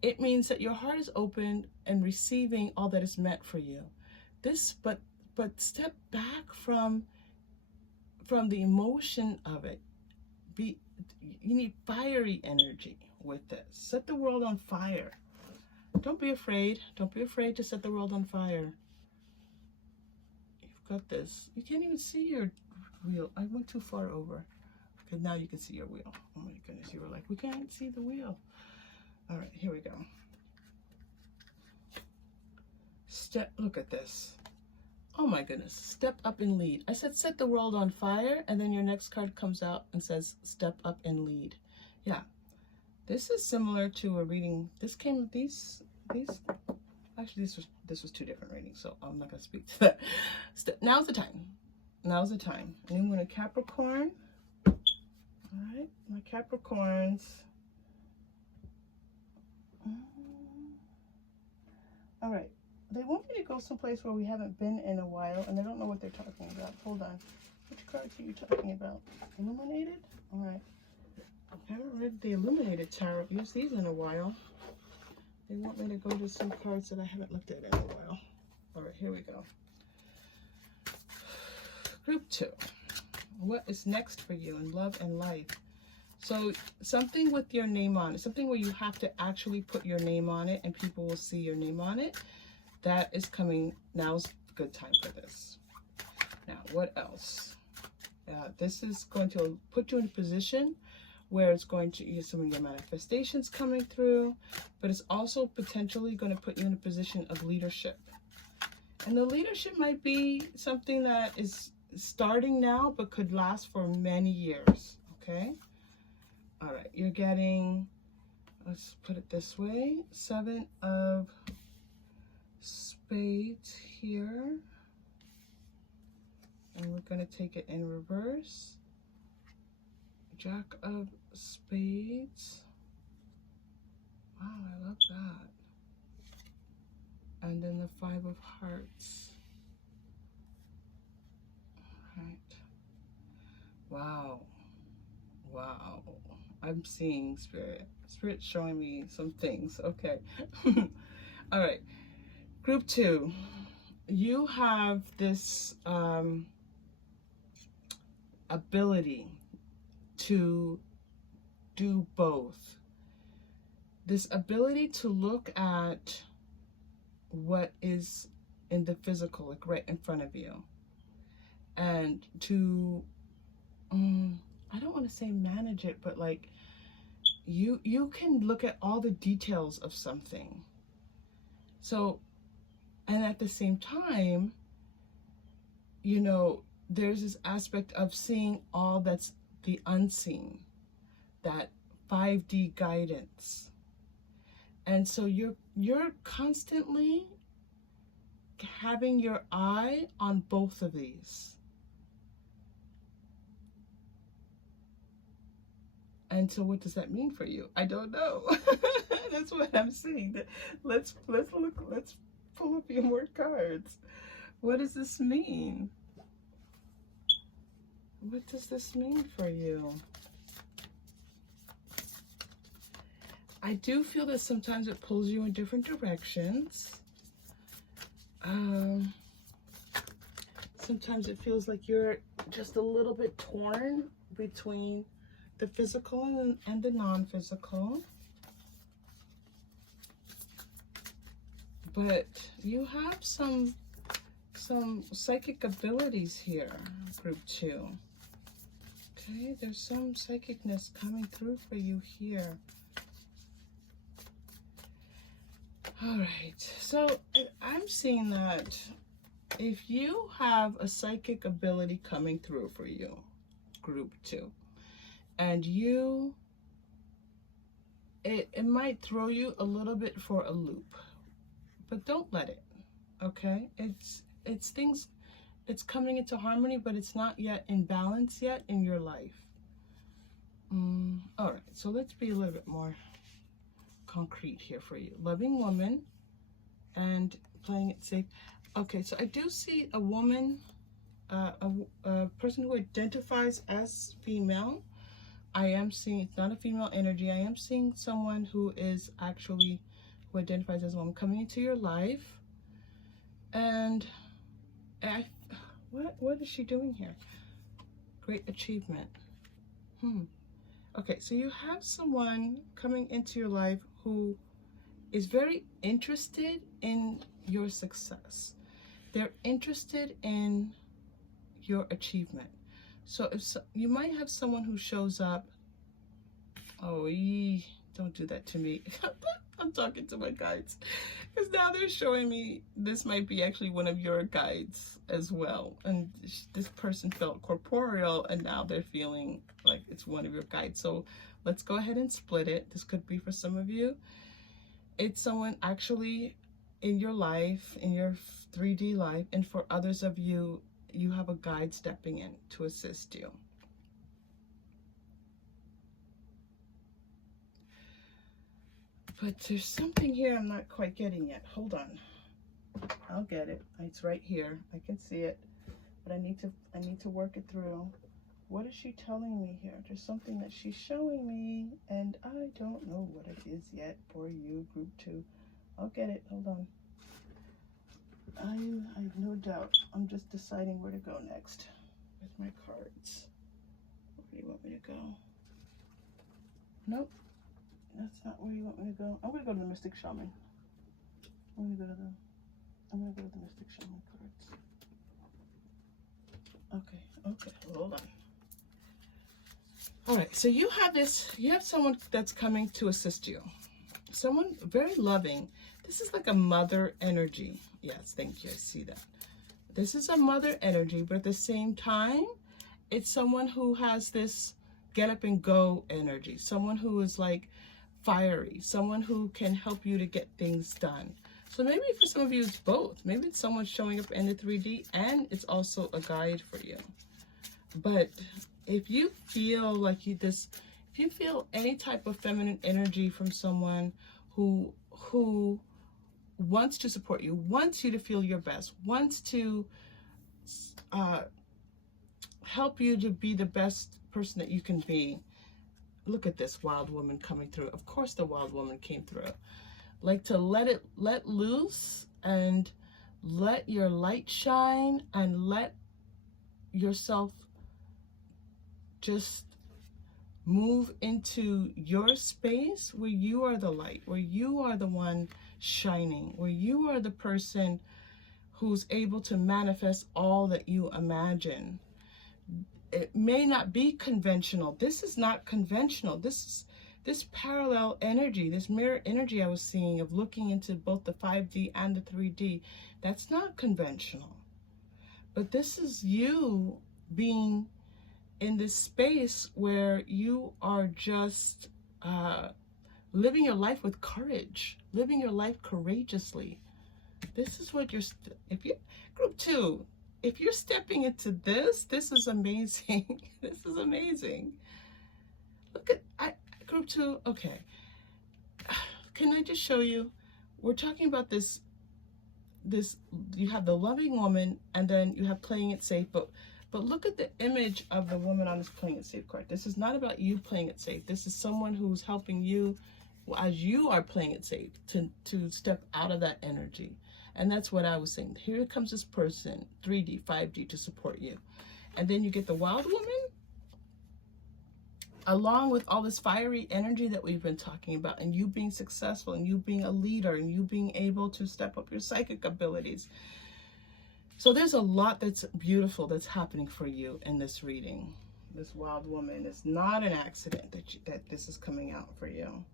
it means that your heart is open and receiving all that is meant for you. But step back from the emotion of it. You need fiery energy with this. Set the world on fire. Don't be afraid. Don't be afraid to set the world on fire. You've got this. You can't even see your wheel. I went too far over. Okay, now you can see your wheel. Oh my goodness, you were like, we can't see the wheel. All right, here we go. Look at this. Oh my goodness, step up and lead. I said set the world on fire, and then your next card comes out and says step up and lead. Yeah, this is similar to a reading. These actually this was two different readings, so I'm not going to speak to that. Now's the time. Now's the time. And I'm going to Capricorn. All right, my Capricorns. All right. They want me to go someplace where we haven't been in a while, and they don't know what they're talking about. Hold on. Which cards are you talking about? Illuminated? All right. I haven't read the Illuminated Tarot. I've used these in a while. They want me to go to some cards that I haven't looked at in a while. All right, here we go. Group 2. What is next for you in love and life? So something with your name on it, something where you have to actually put your name on it and people will see your name on it. That is coming. Now's a good time for this. Now, what else? This is going to put you in a position where it's going to use some of your manifestations coming through, but it's also potentially going to put you in a position of leadership. And the leadership might be something that is starting now, but could last for many years, okay? All right, you're getting, let's put it this way, 7 of Spades here, and we're going to take it in reverse. Jack of Spades. Wow, I love that. And then the 5 of Hearts. All right. Wow. Wow. I'm seeing Spirit. Spirit's showing me some things. Okay. All right. Group 2, you have this ability to do both. This ability to look at what is in the physical, like right in front of you, and to, I don't want to say manage it, but like you can look at all the details of something. So, and at the same time, you know, there's this aspect of seeing all that's the unseen, that 5D guidance. And so you're constantly having your eye on both of these. And so what does that mean for you? I don't know. That's what I'm seeing. Let's pull a few more cards. What does this mean? What does this mean for you? I do feel that sometimes it pulls you in different directions. Sometimes it feels like you're just a little bit torn between the physical and the non-physical. But you have some psychic abilities here, group 2. Okay, there's some psychicness coming through for you here. All right, so I'm seeing that if you have a psychic ability coming through for you, group 2, and it might throw you a little bit for a loop, but don't let it, okay? It's things, it's coming into harmony, but it's not yet in balance yet in your life. All right, so let's be a little bit more concrete here for you. Loving woman and playing it safe. Okay, so I do see a woman a person who identifies as female. I am seeing, it's not a female energy. I am seeing someone who is actually, who identifies as a woman coming into your life. And what is she doing here? Great achievement. Okay, so you have someone coming into your life who is very interested in your success. They're interested in your achievement. So if you might have someone who shows up, oh, don't do that to me. I'm talking to my guides, because now they're showing me this might be actually one of your guides as well. And this person felt corporeal, and now they're feeling like it's one of your guides. So let's go ahead and split it. This could be for some of you. It's someone actually in your life, in your 3D life, and for others of you, you have a guide stepping in to assist you. But there's something here I'm not quite getting yet. Hold on. I'll get it. It's right here. I can see it. But I need to work it through. What is she telling me here? There's something that she's showing me, and I don't know what it is yet for you, group 2. I'll get it. Hold on. I have no doubt. I'm just deciding where to go next with my cards. Where do you want me to go? Nope. That's not where you want me to go. I'm gonna go to the Mystic Shaman. I'm gonna go to the Mystic Shaman cards. Okay, hold on. All right, so you have someone that's coming to assist you. Someone very loving. This is like a mother energy. Yes, thank you, I see that. This is a mother energy, but at the same time, it's someone who has this get up and go energy. Someone who is like fiery, someone who can help you to get things done. So maybe for some of you it's both. Maybe it's someone showing up in the 3D and it's also a guide for you. But if you feel like if you feel any type of feminine energy from someone who wants to support you, wants you to feel your best, wants to help you to be the best person that you can be. Look at this wild woman coming through. Of course the wild woman came through. Like to let loose and let your light shine and let yourself just move into your space where you are the light, where you are the one shining, where you are the person who's able to manifest all that you imagine. It may not be conventional. This is not conventional. This parallel energy, this mirror energy I was seeing of looking into both the 5D and the 3D, that's not conventional. But this is you being in this space where you are just living your life with courage, living your life courageously. This is what group 2, if you're stepping into this is amazing. This is amazing. Look at group 2. Okay, can I just show you? We're talking about this. You have the loving woman, and then you have playing it safe. But look at the image of the woman on this playing it safe card. This is not about you playing it safe. This is someone who's helping you as you are playing it safe to step out of that energy. And that's what I was saying. Here comes this person, 3D, 5D, to support you. And then you get the wild woman, along with all this fiery energy that we've been talking about, and you being successful, and you being a leader, and you being able to step up your psychic abilities. So there's a lot that's beautiful that's happening for you in this reading. This wild woman is not an accident that this is coming out for you.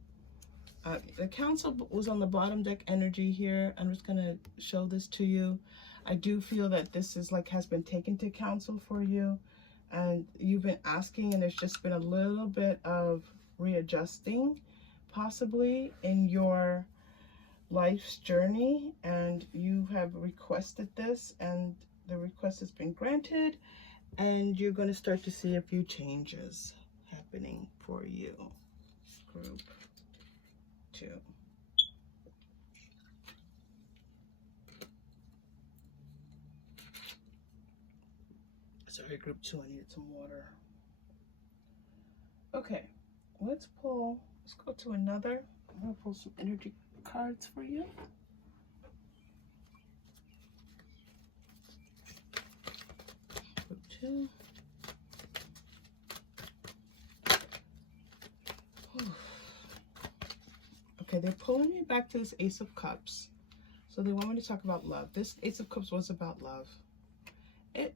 The council was on the bottom deck energy here. I'm just going to show this to you. I do feel that this is has been taken to council for you, and you've been asking, and there's just been a little bit of readjusting possibly in your life's journey, and you have requested this, and the request has been granted, and you're going to start to see a few changes happening for you, group 2. Sorry, group 2, I needed some water. Okay, let's go to another. I'm gonna pull some energy cards for you. Group 2. Okay, they're pulling me back to this Ace of Cups. So they want me to talk about love. This Ace of Cups was about love.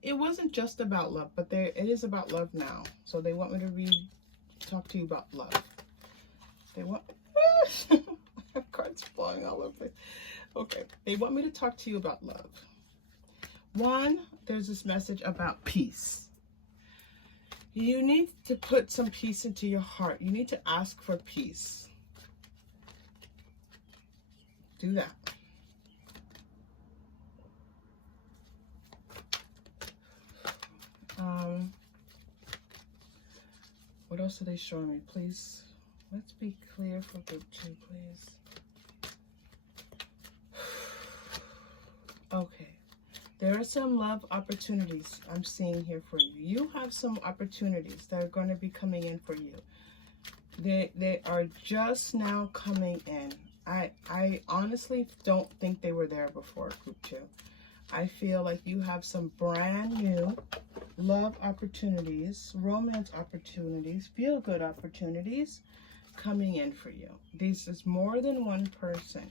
It wasn't just about love, but it is about love now. So they want me to talk to you about love. They want... I have cards flying all over. Okay, they want me to talk to you about love. One, there's this message about peace. You need to put some peace into your heart. You need to ask for peace. Do that. What else are they showing me? Please, let's be clear for group 2, please. Okay. There are some love opportunities I'm seeing here for you. You have some opportunities that are going to be coming in for you. They are just now coming in. I honestly don't think they were there before, group 2. I feel like you have some brand new love opportunities, romance opportunities, feel-good opportunities coming in for you. This is more than one person.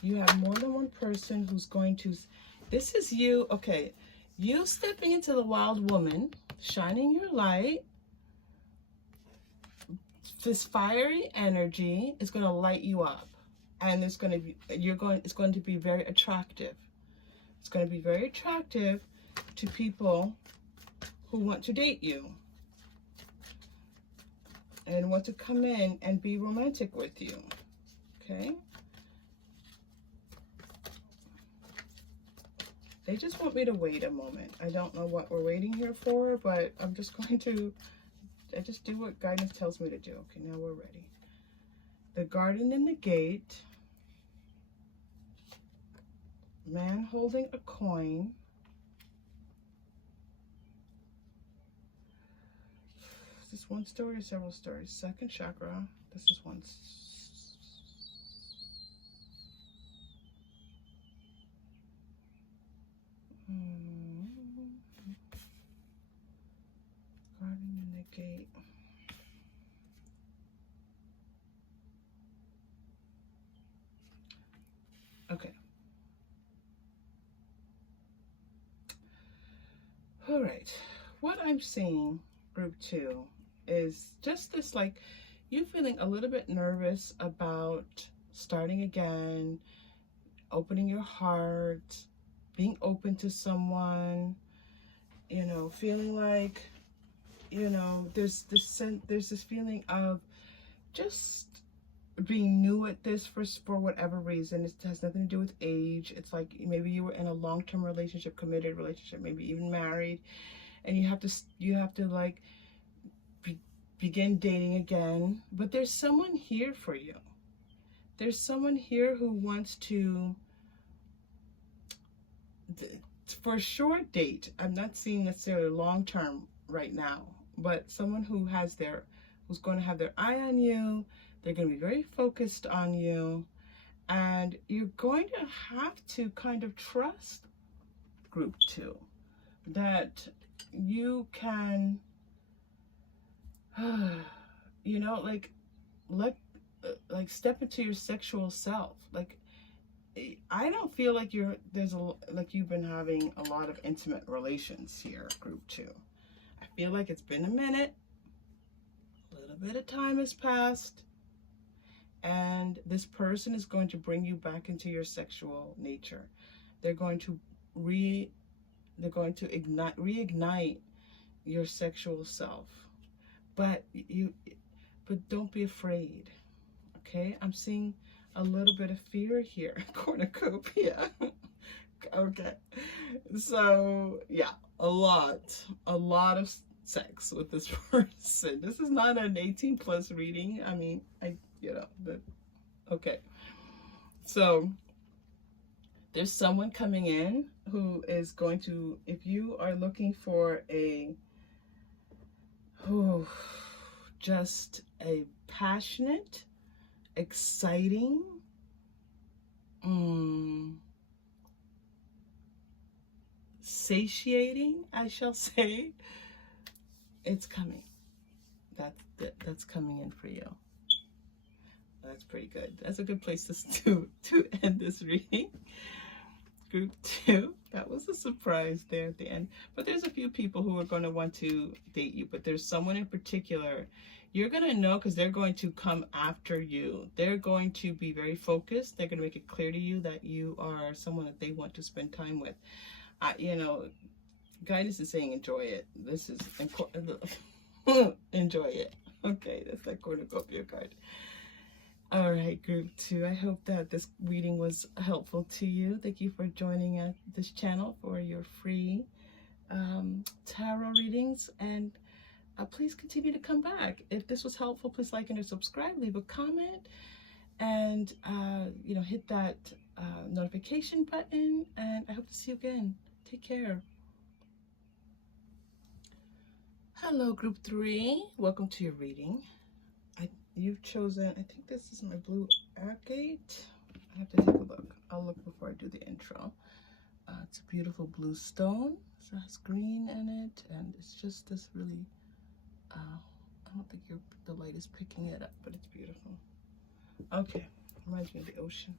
You have more than one person who's going to... This is you, okay, you stepping into the wild woman, shining your light. This fiery energy is going to light you up. And it's going to be, it's going to be very attractive. It's going to be very attractive to people who want to date you and want to come in and be romantic with you. Okay? They just want me to wait a moment. I don't know what we're waiting here for, but I'm just going to, I just do what guidance tells me to do. Okay, now we're ready. The garden and the gate. Man holding a coin. Is this one story or several stories? Second chakra. This is one. Garden and the gate. Okay. All right, what I'm seeing, group 2, is just this, like, you feeling a little bit nervous about starting again, opening your heart, being open to someone, you know, feeling like, you know, there's this feeling of just being new at this for whatever reason. It has nothing to do with age. It's like maybe you were in a long-term relationship, committed relationship, maybe even married, and you have to like begin dating again. But there's someone here for you. There's someone here who wants to, for a short date. I'm not seeing necessarily long-term right now, but someone who who's going to have their eye on you. They're going to be very focused on you, and you're going to have to kind of trust, group 2, that you can, you know, like step into your sexual self. Like, I don't feel like you've been having a lot of intimate relations here, group 2. I feel like it's been a minute, a little bit of time has passed. And this person is going to bring you back into your sexual nature. They're going to reignite your sexual self. But don't be afraid. Okay? I'm seeing a little bit of fear here, cornucopia. Okay. So, yeah, a lot of sex with this person. This is not an 18+ reading. I mean, you know, but okay. So there's someone coming in who is going to, if you are looking for a, just a passionate, exciting, satiating, I shall say, it's coming. That's coming in for you. That's pretty good. That's a good place to end this reading. Group 2. That was a surprise there at the end. But there's a few people who are going to want to date you. But there's someone in particular you're going to know, because they're going to come after you. They're going to be very focused. They're going to make it clear to you that you are someone that they want to spend time with. You know, guidance is saying enjoy it. This is important. Enjoy it. Okay, that's that cornucopia card. All right, group 2. I hope that this reading was helpful to you. Thank you for joining this channel for your free tarot readings. And please continue to come back. If this was helpful, please like and subscribe, leave a comment, and you know, hit that notification button. And I hope to see you again. Take care. Hello, group 3. Welcome to your reading. You've chosen, I think this is my blue agate. I have to take a look. I'll look before I do the intro. It's a beautiful blue stone. So it has green in it, and it's just this really, I don't think the light is picking it up, but it's beautiful. Okay, reminds me of the ocean.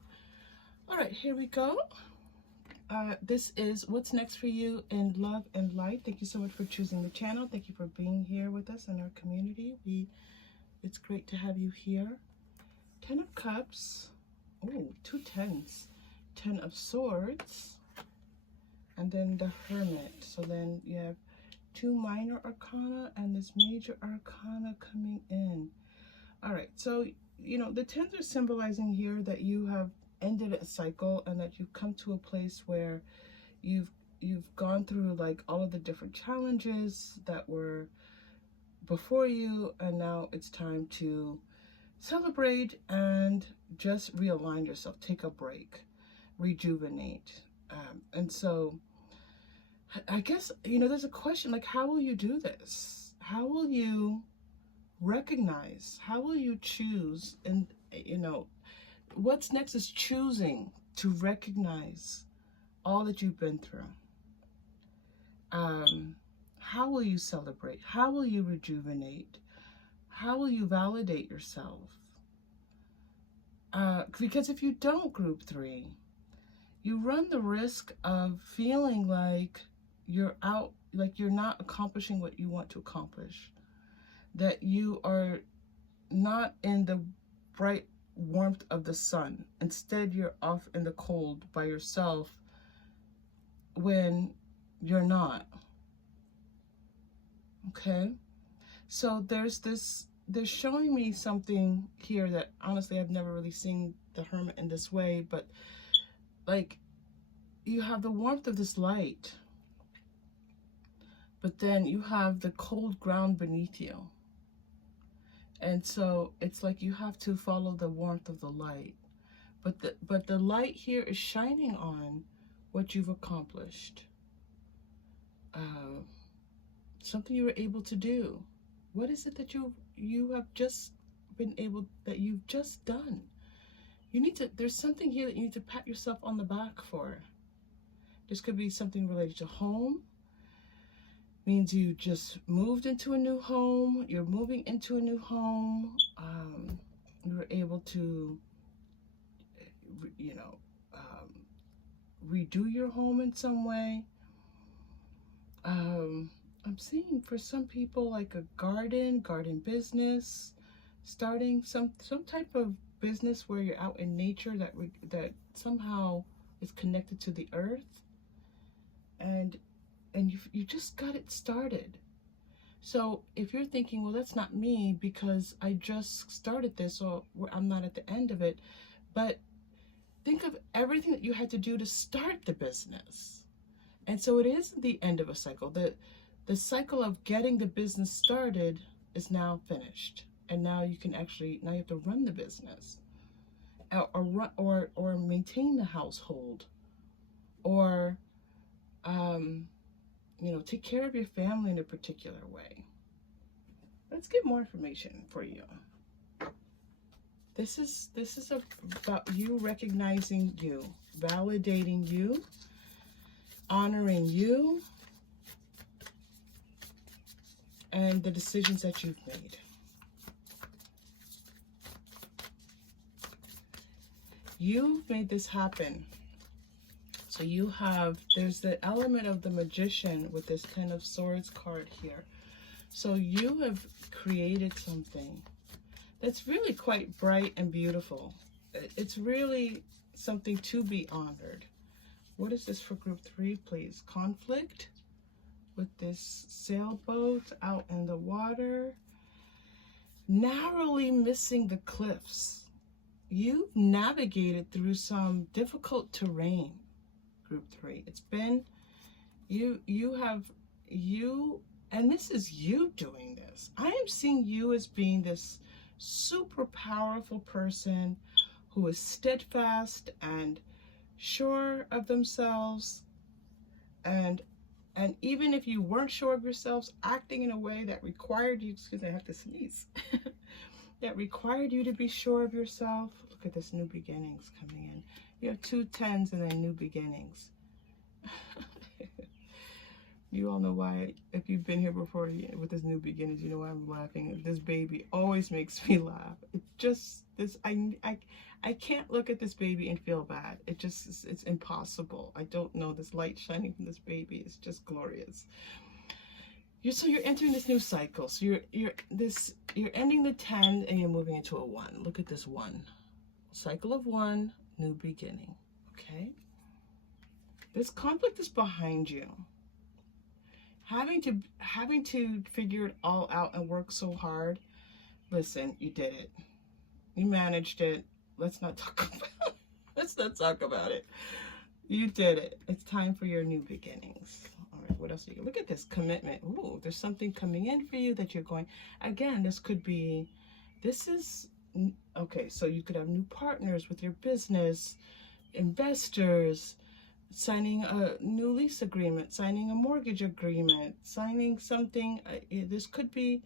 All right, here we go. This is what's next for you in love and light. Thank you so much for choosing the channel. Thank you for being here with us in our community. It's great to have you here. 10 of Cups. Oh, 2 10s. 10 of Swords. And then the Hermit. So then you have 2 minor arcana and this major arcana coming in. All right, so, you know, the 10s are symbolizing here that you have ended a cycle and that you've come to a place where you've gone through like all of the different challenges that were before you, and now it's time to celebrate and just realign yourself, take a break, rejuvenate. And so I guess, you know, there's a question like, how will you do this? How will you recognize? How will you choose? And, you know, what's next is choosing to recognize all that you've been through. How will you celebrate? How will you rejuvenate? How will you validate yourself? Because if you don't, group 3, you run the risk of feeling like you're out, like you're not accomplishing what you want to accomplish, that you are not in the bright warmth of the sun. Instead, you're off in the cold by yourself when you're not. Okay, so they're showing me something here that honestly I've never really seen the Hermit in this way, but like you have the warmth of this light, but then you have the cold ground beneath you. And so it's like you have to follow the warmth of the light, but the light here is shining on what you've accomplished. Something you were able to do. What is it that you have just been able, that you've just done? You need to, there's something here that you need to pat yourself on the back for. This could be something related to home. Means you just moved into a new home. You're moving into a new home. You were able to, you know, redo your home in some way. I'm seeing for some people like a garden business, starting some type of business where you're out in nature that somehow is connected to the earth, and you just got it started. So if you're thinking, well, that's not me because I just started this, or I'm not at the end of it, but think of everything that you had to do to start the business. And so it is the end of a cycle. The cycle of getting the business started is now finished. And now you can actually, now you have to run the business or maintain the household, or you know, take care of your family in a particular way. Let's get more information for you. This is about you recognizing you, validating you, honoring you, and the decisions that you've made. You've made this happen. So you have, there's the element of the magician with this 10 of Swords card here. So you have created something that's really quite bright and beautiful. It's really something to be honored. What is this for group 3, please? Conflict with this sailboat out in the water. Narrowly missing the cliffs. You've navigated through some difficult terrain, group 3. It's been, and this is you doing this. I am seeing you as being this super powerful person who is steadfast and sure of themselves, and even if you weren't sure of yourselves, acting in a way that required you, excuse me, I have to sneeze, that required you to be sure of yourself. Look at this, new beginnings coming in. You have 2 10s and then new beginnings. You all know why, if you've been here before with this new beginnings, you know why I'm laughing. This baby always makes me laugh. It just, I can't look at this baby and feel bad. It just, it's impossible. I don't know, this light shining from this baby is just glorious. So you're entering this new cycle. So you're ending the 10 and you're moving into a 1. Look at this 1. Cycle of 1, new beginning. Okay? This conflict is behind you. Having to figure it all out and work so hard. Listen, you did it. You managed it. Let's not talk about it. You did it. It's time for your new beginnings. All right, what else? Look at this commitment. Ooh, there's something coming in for you that you're going. Again, this is okay. So you could have new partners with your business, investors, signing a new lease agreement, signing a mortgage agreement, signing something. This could be,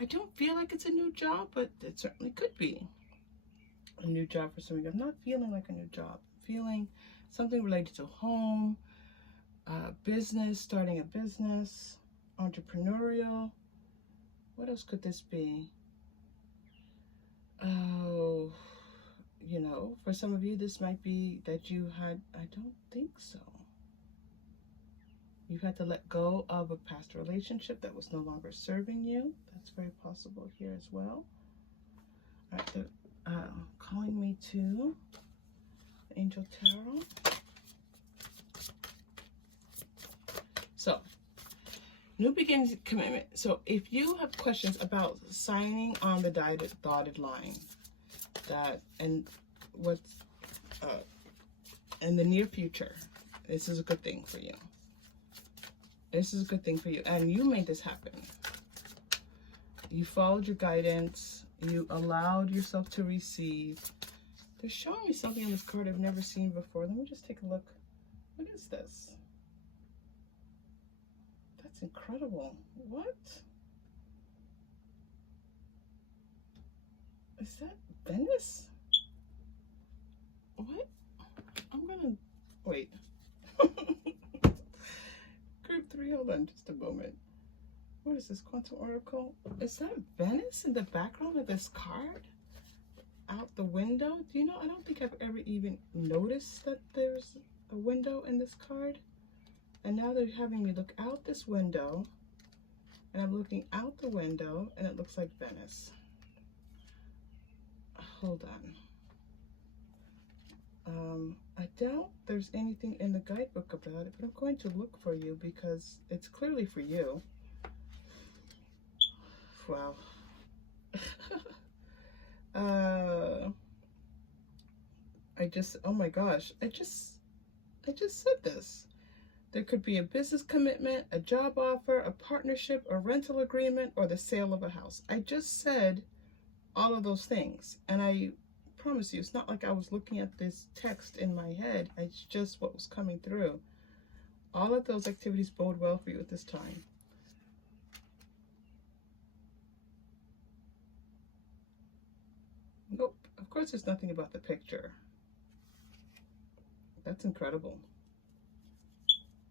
I don't feel like it's a new job, but it certainly could be a new job for some of you. I'm not feeling like a new job. I'm feeling something related to home, business, starting a business, entrepreneurial. What else could this be? Oh, you know, for some of you, this might be that you had, I don't think so. You've had to let go of a past relationship that was no longer serving you. That's very possible here as well. All right, they're calling me to Angel Tarot. So, new beginnings, commitment. So if you have questions about signing on the dotted line, and what's in the near future, this is a good thing for you. This is a good thing for you, and you made this happen. You followed your guidance. You allowed yourself to receive. They're showing me something on this card I've never seen before. Let me just take a look. What is this? That's incredible. What? Is that Venice? What? I'm gonna wait. Group 3, hold on just a moment. What is this, Quantum Oracle? Is that Venice in the background of this card? Out the window? Do you know, I don't think I've ever even noticed that there's a window in this card. And now they're having me look out this window. And I'm looking out the window and it looks like Venice. Hold on. I doubt there's anything in the guidebook about it, but I'm going to look for you because it's clearly for you. Wow. Oh my gosh, I just said this. There could be a business commitment, a job offer, a partnership, a rental agreement, or the sale of a house. I just said all of those things, and I promise you, it's not like I was looking at this text in my head. It's just what was coming through. All of those activities bode well for you at this time. Nope. Of course, there's nothing about the picture. That's incredible.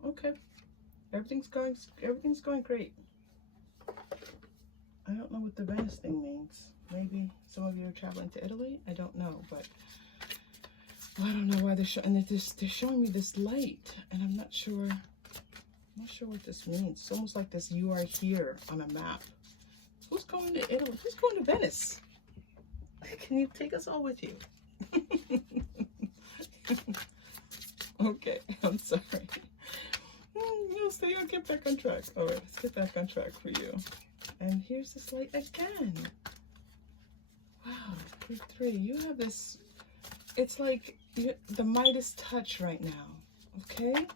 Okay. Everything's going great. I don't know what the Venice thing means. Maybe some of you are traveling to Italy. I don't know, but I don't know why they're showing me this light, and I'm not sure what this means. It's almost like this "you are here" on a map. Who's going to Italy? Who's going to Venice? Can you take us all with you? Okay, I'm sorry. I'll get back on track. All right, let's get back on track for you. And here's this light again. Wow, group 3. You have this, it's like the Midas touch right now, okay?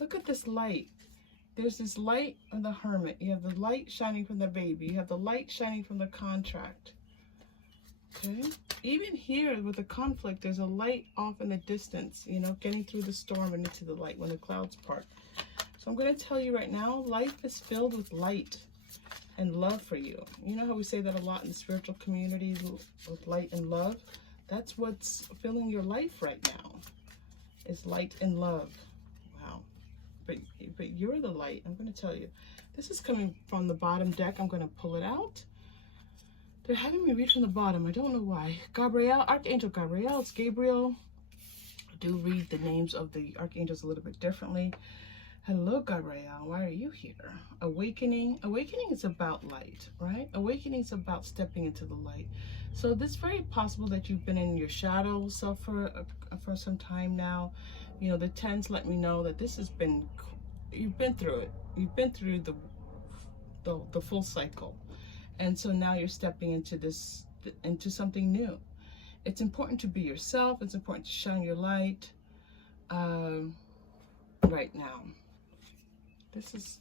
Look at this light. There's this light of the Hermit. You have the light shining from the Baby. You have the light shining from the Contract, okay? Even here with the conflict, there's a light off in the distance, you know, getting through the storm and into the light when the clouds part. So I'm going to tell you right now, life is filled with light and love for you. You know how we say that a lot in the spiritual community, with light and love? That's what's filling your life right now, is light and love. Wow. But you're the light. I'm going to tell you. This is coming from the bottom deck. I'm going to pull it out. They're having me read from the bottom. I don't know why. Gabriel, Archangel Gabriel. It's Gabriel. I do read the names of the archangels a little bit differently. Hello, Gabriel. Why are you here? Awakening. Awakening is about light, right? Awakening is about stepping into the light. So it's very possible that you've been in your shadow self for some time now. You know, the 10s let me know that this has been, you've been through it. You've been through the full cycle. And so now you're stepping into something new. It's important to be yourself. It's important to shine your light right now. This is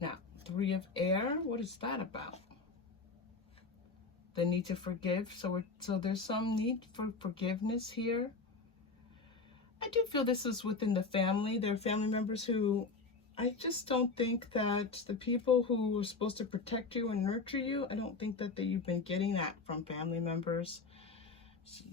now 3 of air. What is that about? The need to forgive. So there's some need for forgiveness here. I do feel this is within the family. There are family members who, I just don't think that the people who are supposed to protect you and nurture you, I don't think that you've been getting that from family members.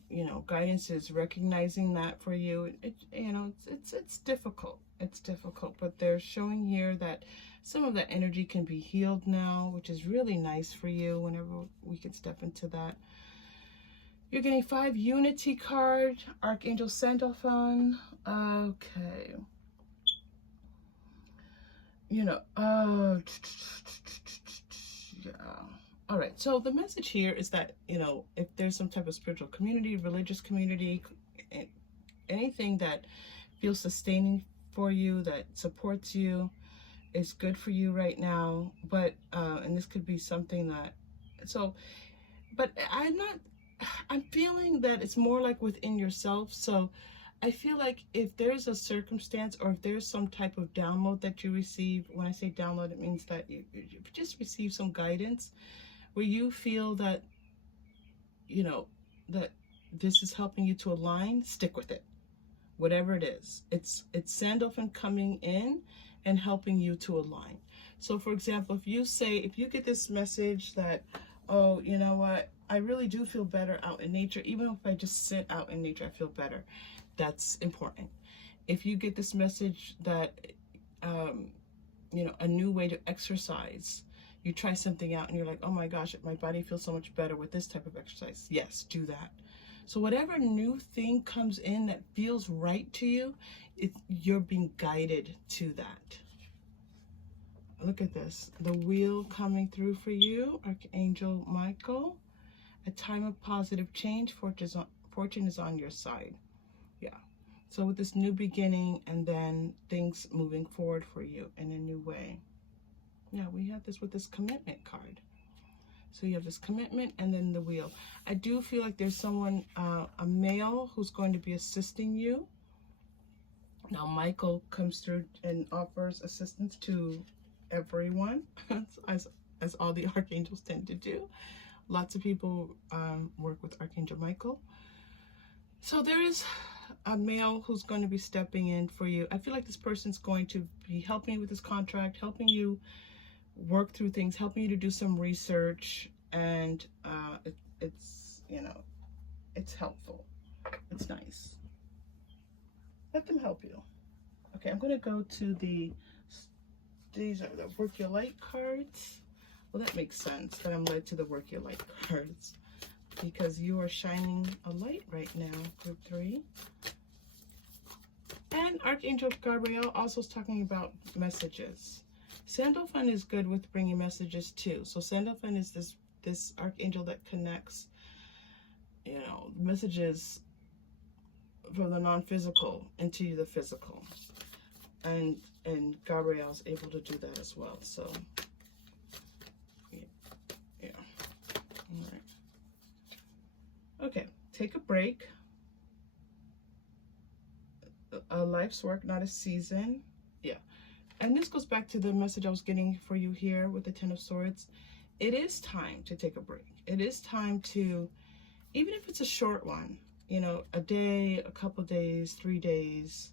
You know, guidance is recognizing that for you. You know, it's difficult. It's difficult, but they're showing here that some of that energy can be healed now, which is really nice for you whenever we can step into that. You're getting 5 Unity card, Archangel Sandalphon. Okay. You know, yeah. All right, so the message here is that, you know, if there's some type of spiritual community, religious community, anything that feels sustaining for you, that supports you, is good for you right now. But, and this could be something that, so, but I'm feeling that it's more like within yourself. So I feel like if there's a circumstance or if there's some type of download that you receive, when I say download, it means that you just receive some guidance where you feel that, you know, that this is helping you to align, stick with it. Whatever it is, it's Sandalphon coming in and helping you to align. So for example, if you get this message that, oh, you know what, I really do feel better out in nature, even if I just sit out in nature, I feel better. That's important. If you get this message that, you know, a new way to exercise, you try something out and you're like, oh my gosh, my body feels so much better with this type of exercise. Yes, do that. So whatever new thing comes in that feels right to you, you're being guided to that. Look at this. The wheel coming through for you, Archangel Michael. A time of positive change. Fortune is on your side. Yeah. So with this new beginning and then things moving forward for you in a new way. Yeah, we have this with this commitment card. So you have this commitment and then the wheel. I do feel like there's someone, a male, who's going to be assisting you. Now Michael comes through and offers assistance to everyone, as all the archangels tend to do. Lots of people work with Archangel Michael. So there is a male who's going to be stepping in for you. I feel like this person's going to be helping you with this contract, helping you work through things, helping you to do some research, and it's, you know, it's helpful. It's nice. Let them help you. Okay, I'm going to go to these are the Work Your Light cards. Well, that makes sense that I'm led to the Work Your Light cards, because you are shining a light right now, group 3. And Archangel Gabriel also is talking about messages. Sandalphon is good with bringing messages too. So Sandalphon is this archangel that connects, you know, messages from the non-physical into the physical. And Gabriel's able to do that as well. So yeah. All right. Okay, take a break. A life's work, not a season. Yeah. And this goes back to the message I was getting for you here with the 10 of Swords. It is time to take a break. It is time to, even if it's a short one, you know, a day, a couple days, 3 days,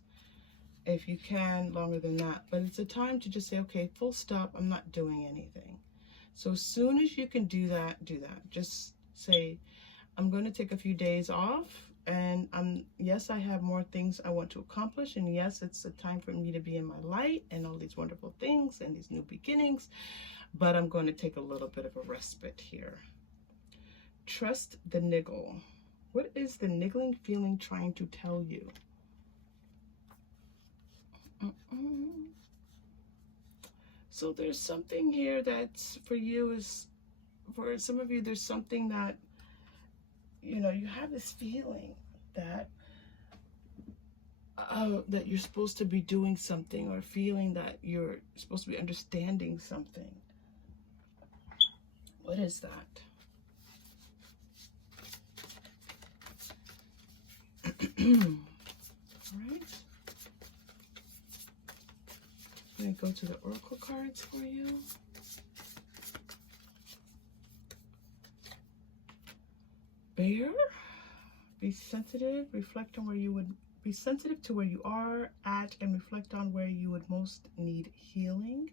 if you can, longer than that. But it's a time to just say, okay, full stop, I'm not doing anything. So as soon as you can do that, do that. Just say, I'm going to take a few days off, and yes, I have more things I want to accomplish, and yes, it's a time for me to be in my light and all these wonderful things and these new beginnings, but I'm going to take a little bit of a respite here. Trust the niggle. What is the niggling feeling trying to tell you? So there's something here that's for you, is for some of you, there's something that, you know, you have this feeling that that you're supposed to be doing something, or feeling that you're supposed to be understanding something. What is that? All right. I'm going to go to the oracle cards for you. Bear, be sensitive, reflect on where you would be sensitive to where you are at, and reflect on where you would most need healing.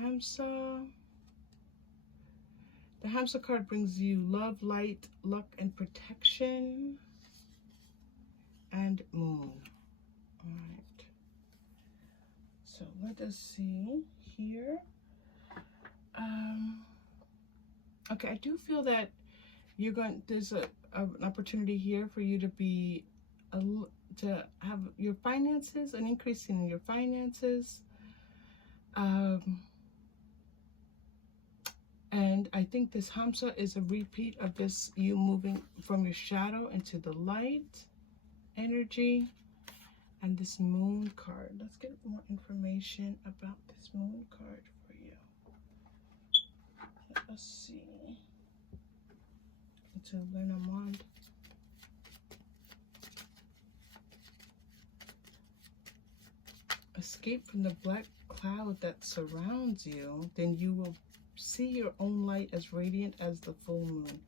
Hamsa. The Hamsa card brings you love, light, luck, and protection. And moon. All right. So let us see here. Okay, I do feel that you're going. There's an opportunity here for you to be to have your finances, an increase in your finances. And I think this Hamsa is a repeat of this, you moving from your shadow into the light energy. And this moon card. Let's get more information about this moon card for you. Let us see. It's a Lenormand. Escape from the black cloud that surrounds you, then you will see your own light as radiant as the full moon.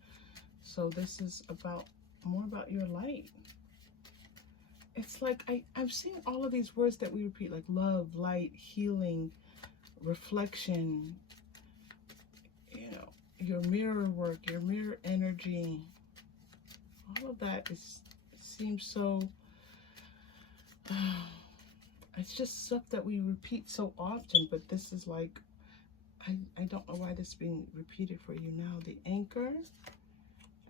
So this is about more about your light. It's like I'm seeing all of these words that we repeat, like love, light, healing, reflection, you know, your mirror work, your mirror energy. All of that seems so, it's just stuff that we repeat so often, but this is like, I don't know why this is being repeated for you now. The anchor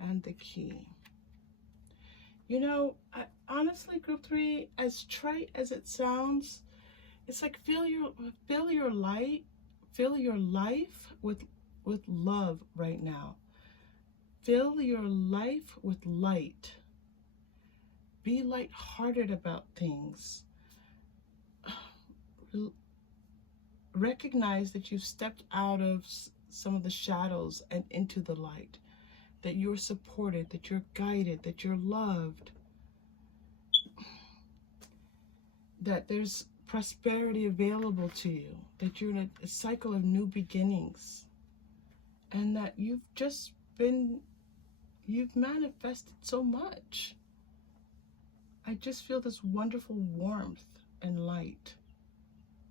and the key. You know, honestly, group 3, as trite as it sounds, it's like fill your light, fill your life with love right now. Fill your life with light. Be lighthearted about things. Recognize that you've stepped out of some of the shadows and into the light. That you're supported, that you're guided, that you're loved, that there's prosperity available to you, that you're in a cycle of new beginnings, and that you've manifested so much. I just feel this wonderful warmth and light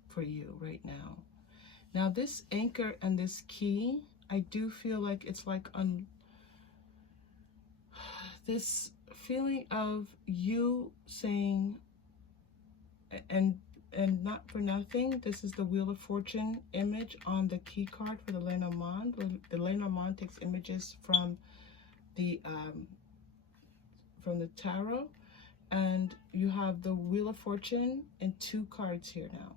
for you right now. Now this anchor and this key, I do feel like it's like on this feeling of you saying, and not for nothing, this is the Wheel of Fortune image on the key card for the Lenormand. The Lenormand takes images from the tarot, and you have the Wheel of Fortune and 2 cards here now,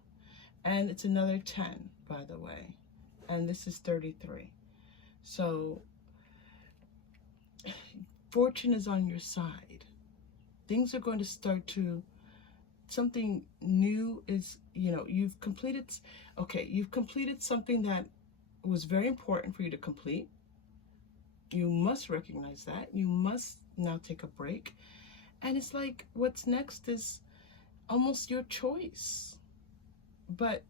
and it's another 10, by the way, and this is 33. So fortune is on your side. Things are going to start to, something new is, you know, you've completed something that was very important for you to complete. You must recognize that. You must now take a break. And it's like, what's next is almost your choice. But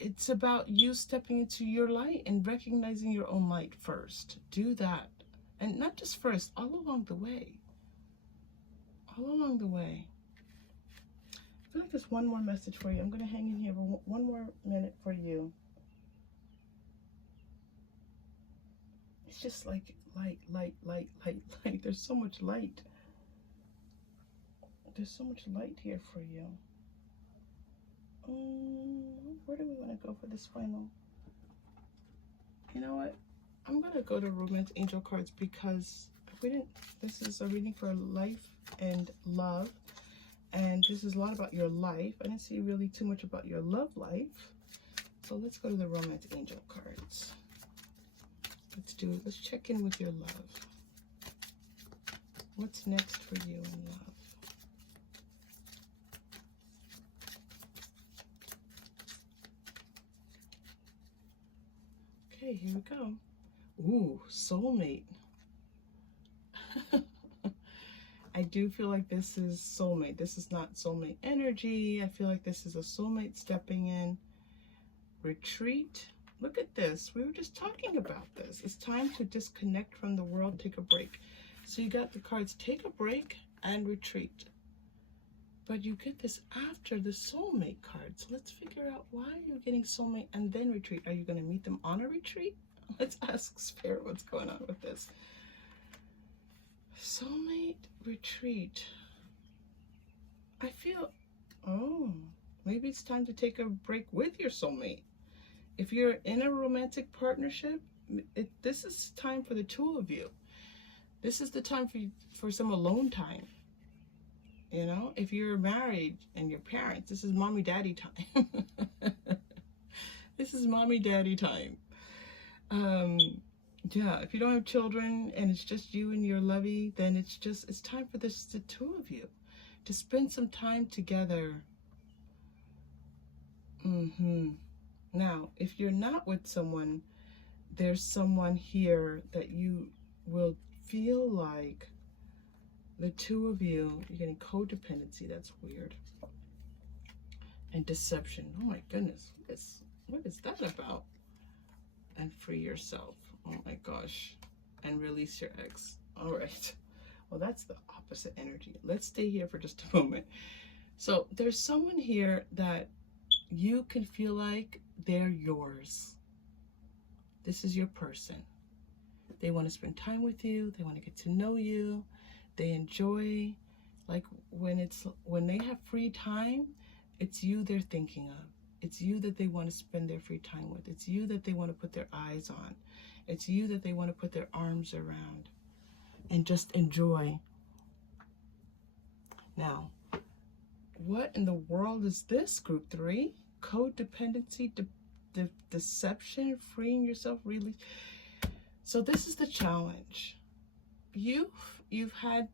it's about you stepping into your light and recognizing your own light first. Do that. And not just first, all along the way. All along the way. I feel like there's one more message for you. I'm going to hang in here for one more minute for you. It's just like light, light, light, light, light. There's so much light. There's so much light here for you. Where do we want to go for this final? You know what? I'm going to go to Romance Angel cards because this is a reading for life and love. And this is a lot about your life. I didn't see really too much about your love life. So let's go to the Romance Angel cards. Let's do it. Let's check in with your love. What's next for you in love? Okay, here we go. Ooh, soulmate. I do feel like this is soulmate. This is not soulmate energy. I feel like this is a soulmate stepping in. Retreat. Look at this. We were just talking about this. It's time to disconnect from the world, take a break. So you got the cards, take a break and retreat. But you get this after the soulmate card. So let's figure out why you're getting soulmate and then retreat. Are you going to meet them on a retreat? Let's ask Spirit what's going on with this. Soulmate retreat. I feel, oh, maybe it's time to take a break with your soulmate. If you're in a romantic partnership, this is time for the 2 of you. This is the time for some alone time. You know, if you're married and your parents, this is mommy daddy time. This is mommy daddy time. Yeah, if you don't have children and it's just you and your lovey, then it's time for the 2 of you to spend some time together. Now, if you're not with someone, there's someone here that you will feel like the 2 of you, you're getting codependency. That's weird. And deception. Oh my goodness. What is that about? And free yourself. Oh my gosh. And release your ex. All right. Well, that's the opposite energy. Let's stay here for just a moment. So there's someone here that you can feel like they're yours. This is your person. They want to spend time with you. They want to get to know you. They enjoy, like when they have free time, it's you they're thinking of. It's you that they want to spend their free time with. It's you that they want to put their eyes on. It's you that they want to put their arms around and just enjoy. Now, what in the world is this, group 3? Codependency, deception, freeing yourself, really. So this is the challenge. You've had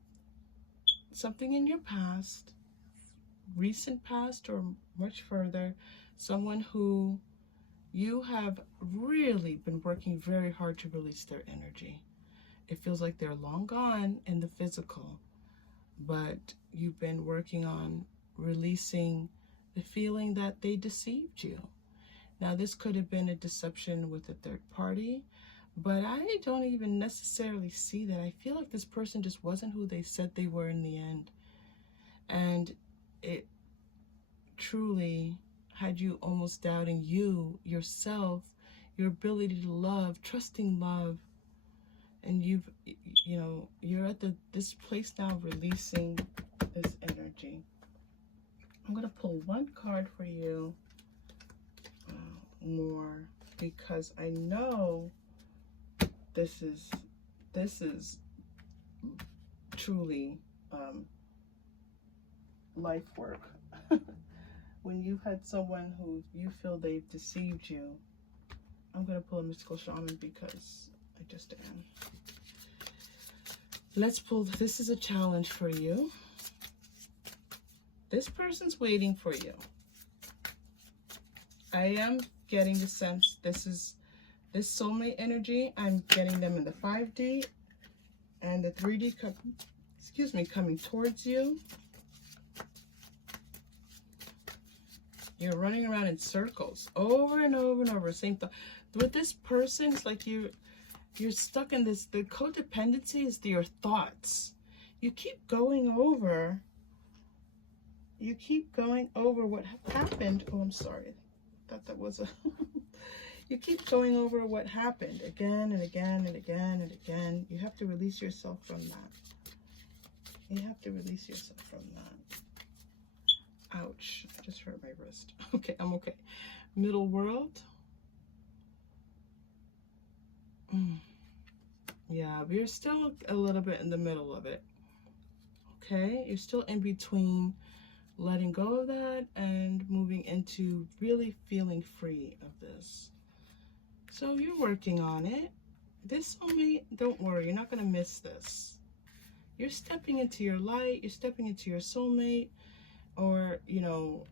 something in your past, recent past or much further, someone who you have really been working very hard to release their energy. It feels like they're long gone in the physical, but you've been working on releasing the feeling that they deceived you. Now, this could have been a deception with a third party, but I don't even necessarily see that. I feel like this person just wasn't who they said they were in the end. And it truly had you almost doubting you, yourself, your ability to love, trusting love. And you're at this place now, releasing this energy. I'm going to pull one card for you more, because I know this is truly life work. When you've had someone who you feel they've deceived you, I'm going to pull a mystical shaman because I just am. Let's pull. This is a challenge for you. This person's waiting for you. I am getting the sense this soulmate energy. I'm getting them in the 5D and the 3D coming towards you. You're running around in circles over and over and over. Same thought. With this person, it's like you're stuck in this. The codependency is your thoughts. You keep going over what happened. Oh, I'm sorry. I thought that was a... You keep going over what happened again and again and again and again. You have to release yourself from that. You have to release yourself from that. Ouch. I just hurt my wrist. Okay, I'm okay. Middle world. Yeah, we're still a little bit in the middle of it. Okay, you're still in between letting go of that and moving into really feeling free of this. So you're working on it. This soulmate, don't worry, you're not going to miss this. You're stepping into your light, you're stepping into your soulmate, or, you know,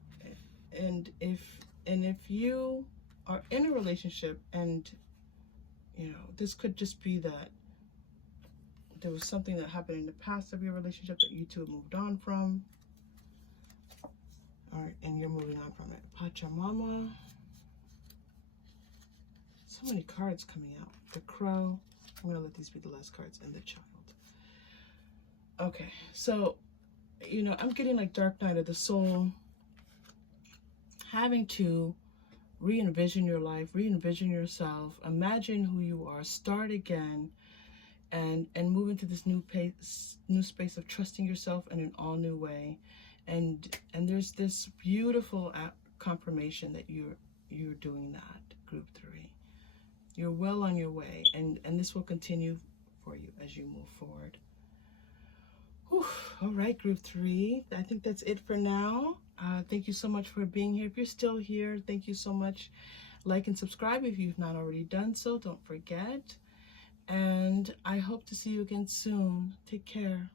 and if you are in a relationship and, you know, this could just be that there was something that happened in the past of your relationship that you two have moved on from. All right, and you're moving on from it. Pachamama. So many cards coming out. The Crow. I'm going to let these be the last cards. And the Child. Okay, so, you know, I'm getting like Dark Night of the Soul. Having to re-envision your life, re-envision yourself, imagine who you are, start again, and move into this new space of trusting yourself in an all new way. And there's this beautiful confirmation that you're doing that, group 3. You're well on your way, and this will continue for you as you move forward. Whew. All right, group 3. I think that's it for now. Thank you so much for being here. If you're still here, thank you so much. Like and subscribe if you've not already done so. Don't forget. And I hope to see you again soon. Take care.